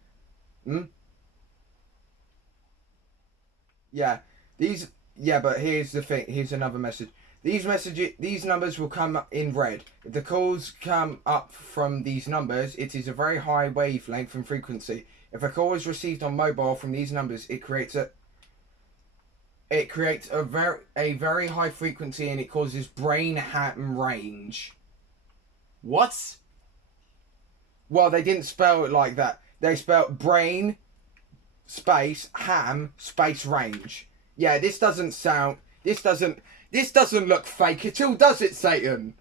Yeah, these. Yeah, but here's the thing. Here's another message. These numbers will come in red. If the calls come up from these numbers, it is a very high wavelength and frequency. If a call is received on mobile from these numbers, it creates a very high frequency and it causes brain ham range. What? Well, they didn't spell it like that. They spelled brain space ham space range. Yeah, this doesn't look fake at all, does it, Satan?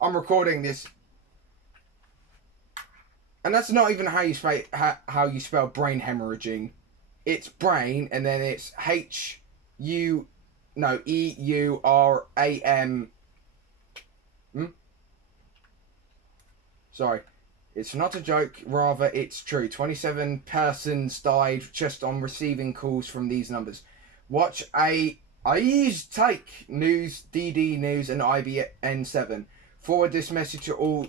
I'm recording this. And that's not even how you spell brain hemorrhaging. It's brain and then it's EURAM. Sorry. It's not a joke, rather it's true. 27 persons died just on receiving calls from these numbers. Watch Aiz Take News, DD News and IBN7. Forward this message to all...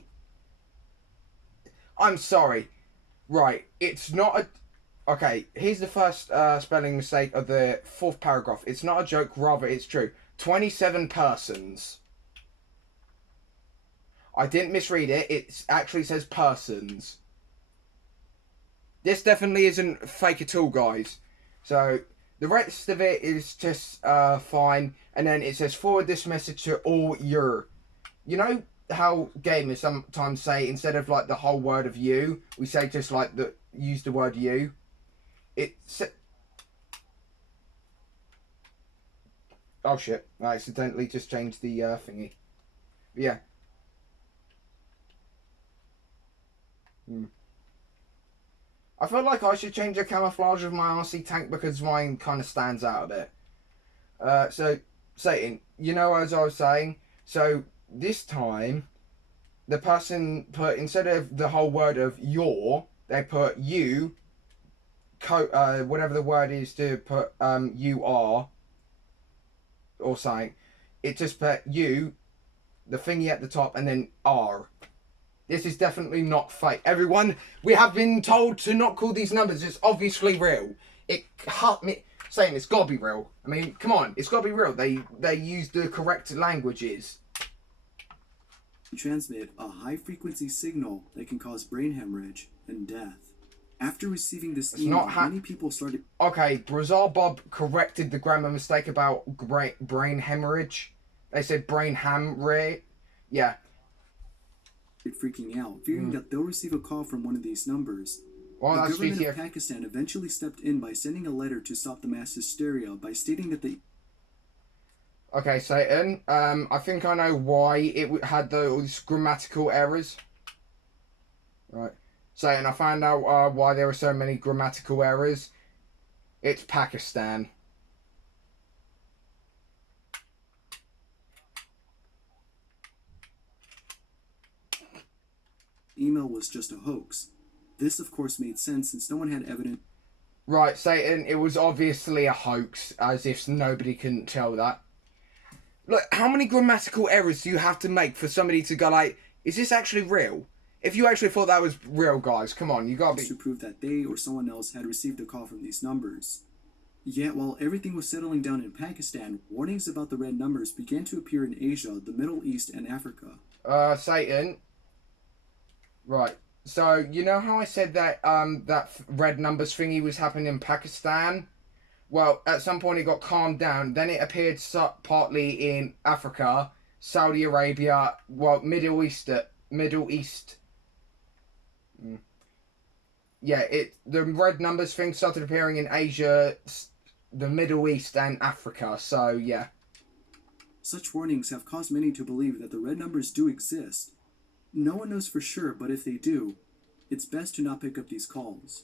I'm sorry. Right, it's not a... Okay, here's the first spelling mistake of the 4th paragraph. It's not a joke, rather it's true. 27 persons. I didn't misread it. It actually says persons. This definitely isn't fake at all, guys. So, the rest of it is just fine. And then it says, forward this message to all your... You know how gamers sometimes say, instead of like the whole word of you, we say just like use the word you? Oh shit! I accidentally just changed the thingy. But yeah. I feel like I should change the camouflage of my RC tank because mine kind of stands out a bit. So, Satan, you know, as I was saying, so this time, the person put, instead of the whole word of your, they put you, whatever the word is to put you are, or something. It just put you, the thingy at the top, and then R. This is definitely not fake. Everyone, we have been told to not call these numbers. It's obviously real. It hurt me saying it's got to be real. I mean, come on, it's got to be real. They use the correct languages. Transmit a high-frequency signal that can cause brain hemorrhage and death. After receiving this email, many people started... Okay, BizarreBub corrected the grammar mistake about brain hemorrhage. They said brain hemorrhage. Yeah. Freaking out, fearing that they'll receive a call from one of these numbers. Well, the government of Pakistan eventually stepped in by sending a letter to stop the mass hysteria by stating that they... Okay, Satan, I think I know why it had those grammatical errors. Right. Satan, I found out why there were so many grammatical errors. It's Pakistan. Email was just a hoax. This, of course, made sense since no one had evidence. Right, Satan, it was obviously a hoax, as if nobody couldn't tell that. Look, how many grammatical errors do you have to make for somebody to go like, is this actually real? If you actually thought that was real, guys, come on, you gotta be... to prove that they or someone else had received a call from these numbers. Yet, while everything was settling down in Pakistan, warnings about the red numbers began to appear in Asia, the Middle East, and Africa. Satan... Right, so you know how I said that that red numbers thingy was happening in Pakistan? Well, at some point it got calmed down. Then it appeared partly in Africa, Saudi Arabia, well, Middle East. Yeah, the red numbers thing started appearing in Asia, the Middle East, and Africa. So yeah. Such warnings have caused many to believe that the red numbers do exist. No one knows for sure, but if they do, it's best to not pick up these calls.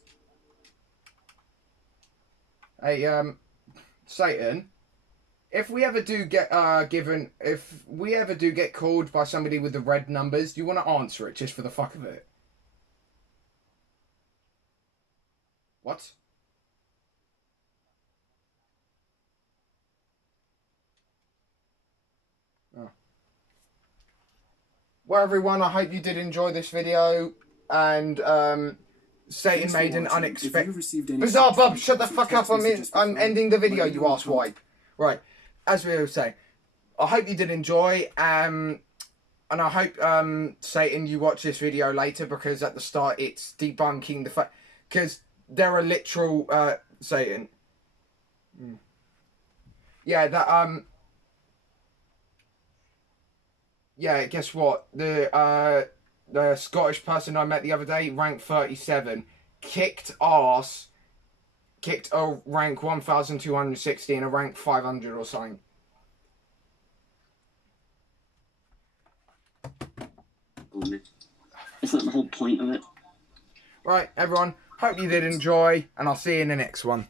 Hey, Satan, if we ever do get called by somebody with the red numbers, do you want to answer it just for the fuck of it? What? Oh. Well, everyone, I hope you did enjoy this video, and Satan made an unexpected... BizarreBub, shut the fuck up, I'm ending the video, you asswipe. Right, as we were saying, I hope you did enjoy, and I hope, Satan, you watch this video later, because at the start it's debunking the fact... Because there are literal, Satan. Yeah, that, yeah, guess what? The Scottish person I met the other day, rank 37, kicked ass, kicked a rank 1,260 and a rank 500 or something. Isn't that the whole point of it? Right, everyone, hope you did enjoy, and I'll see you in the next one.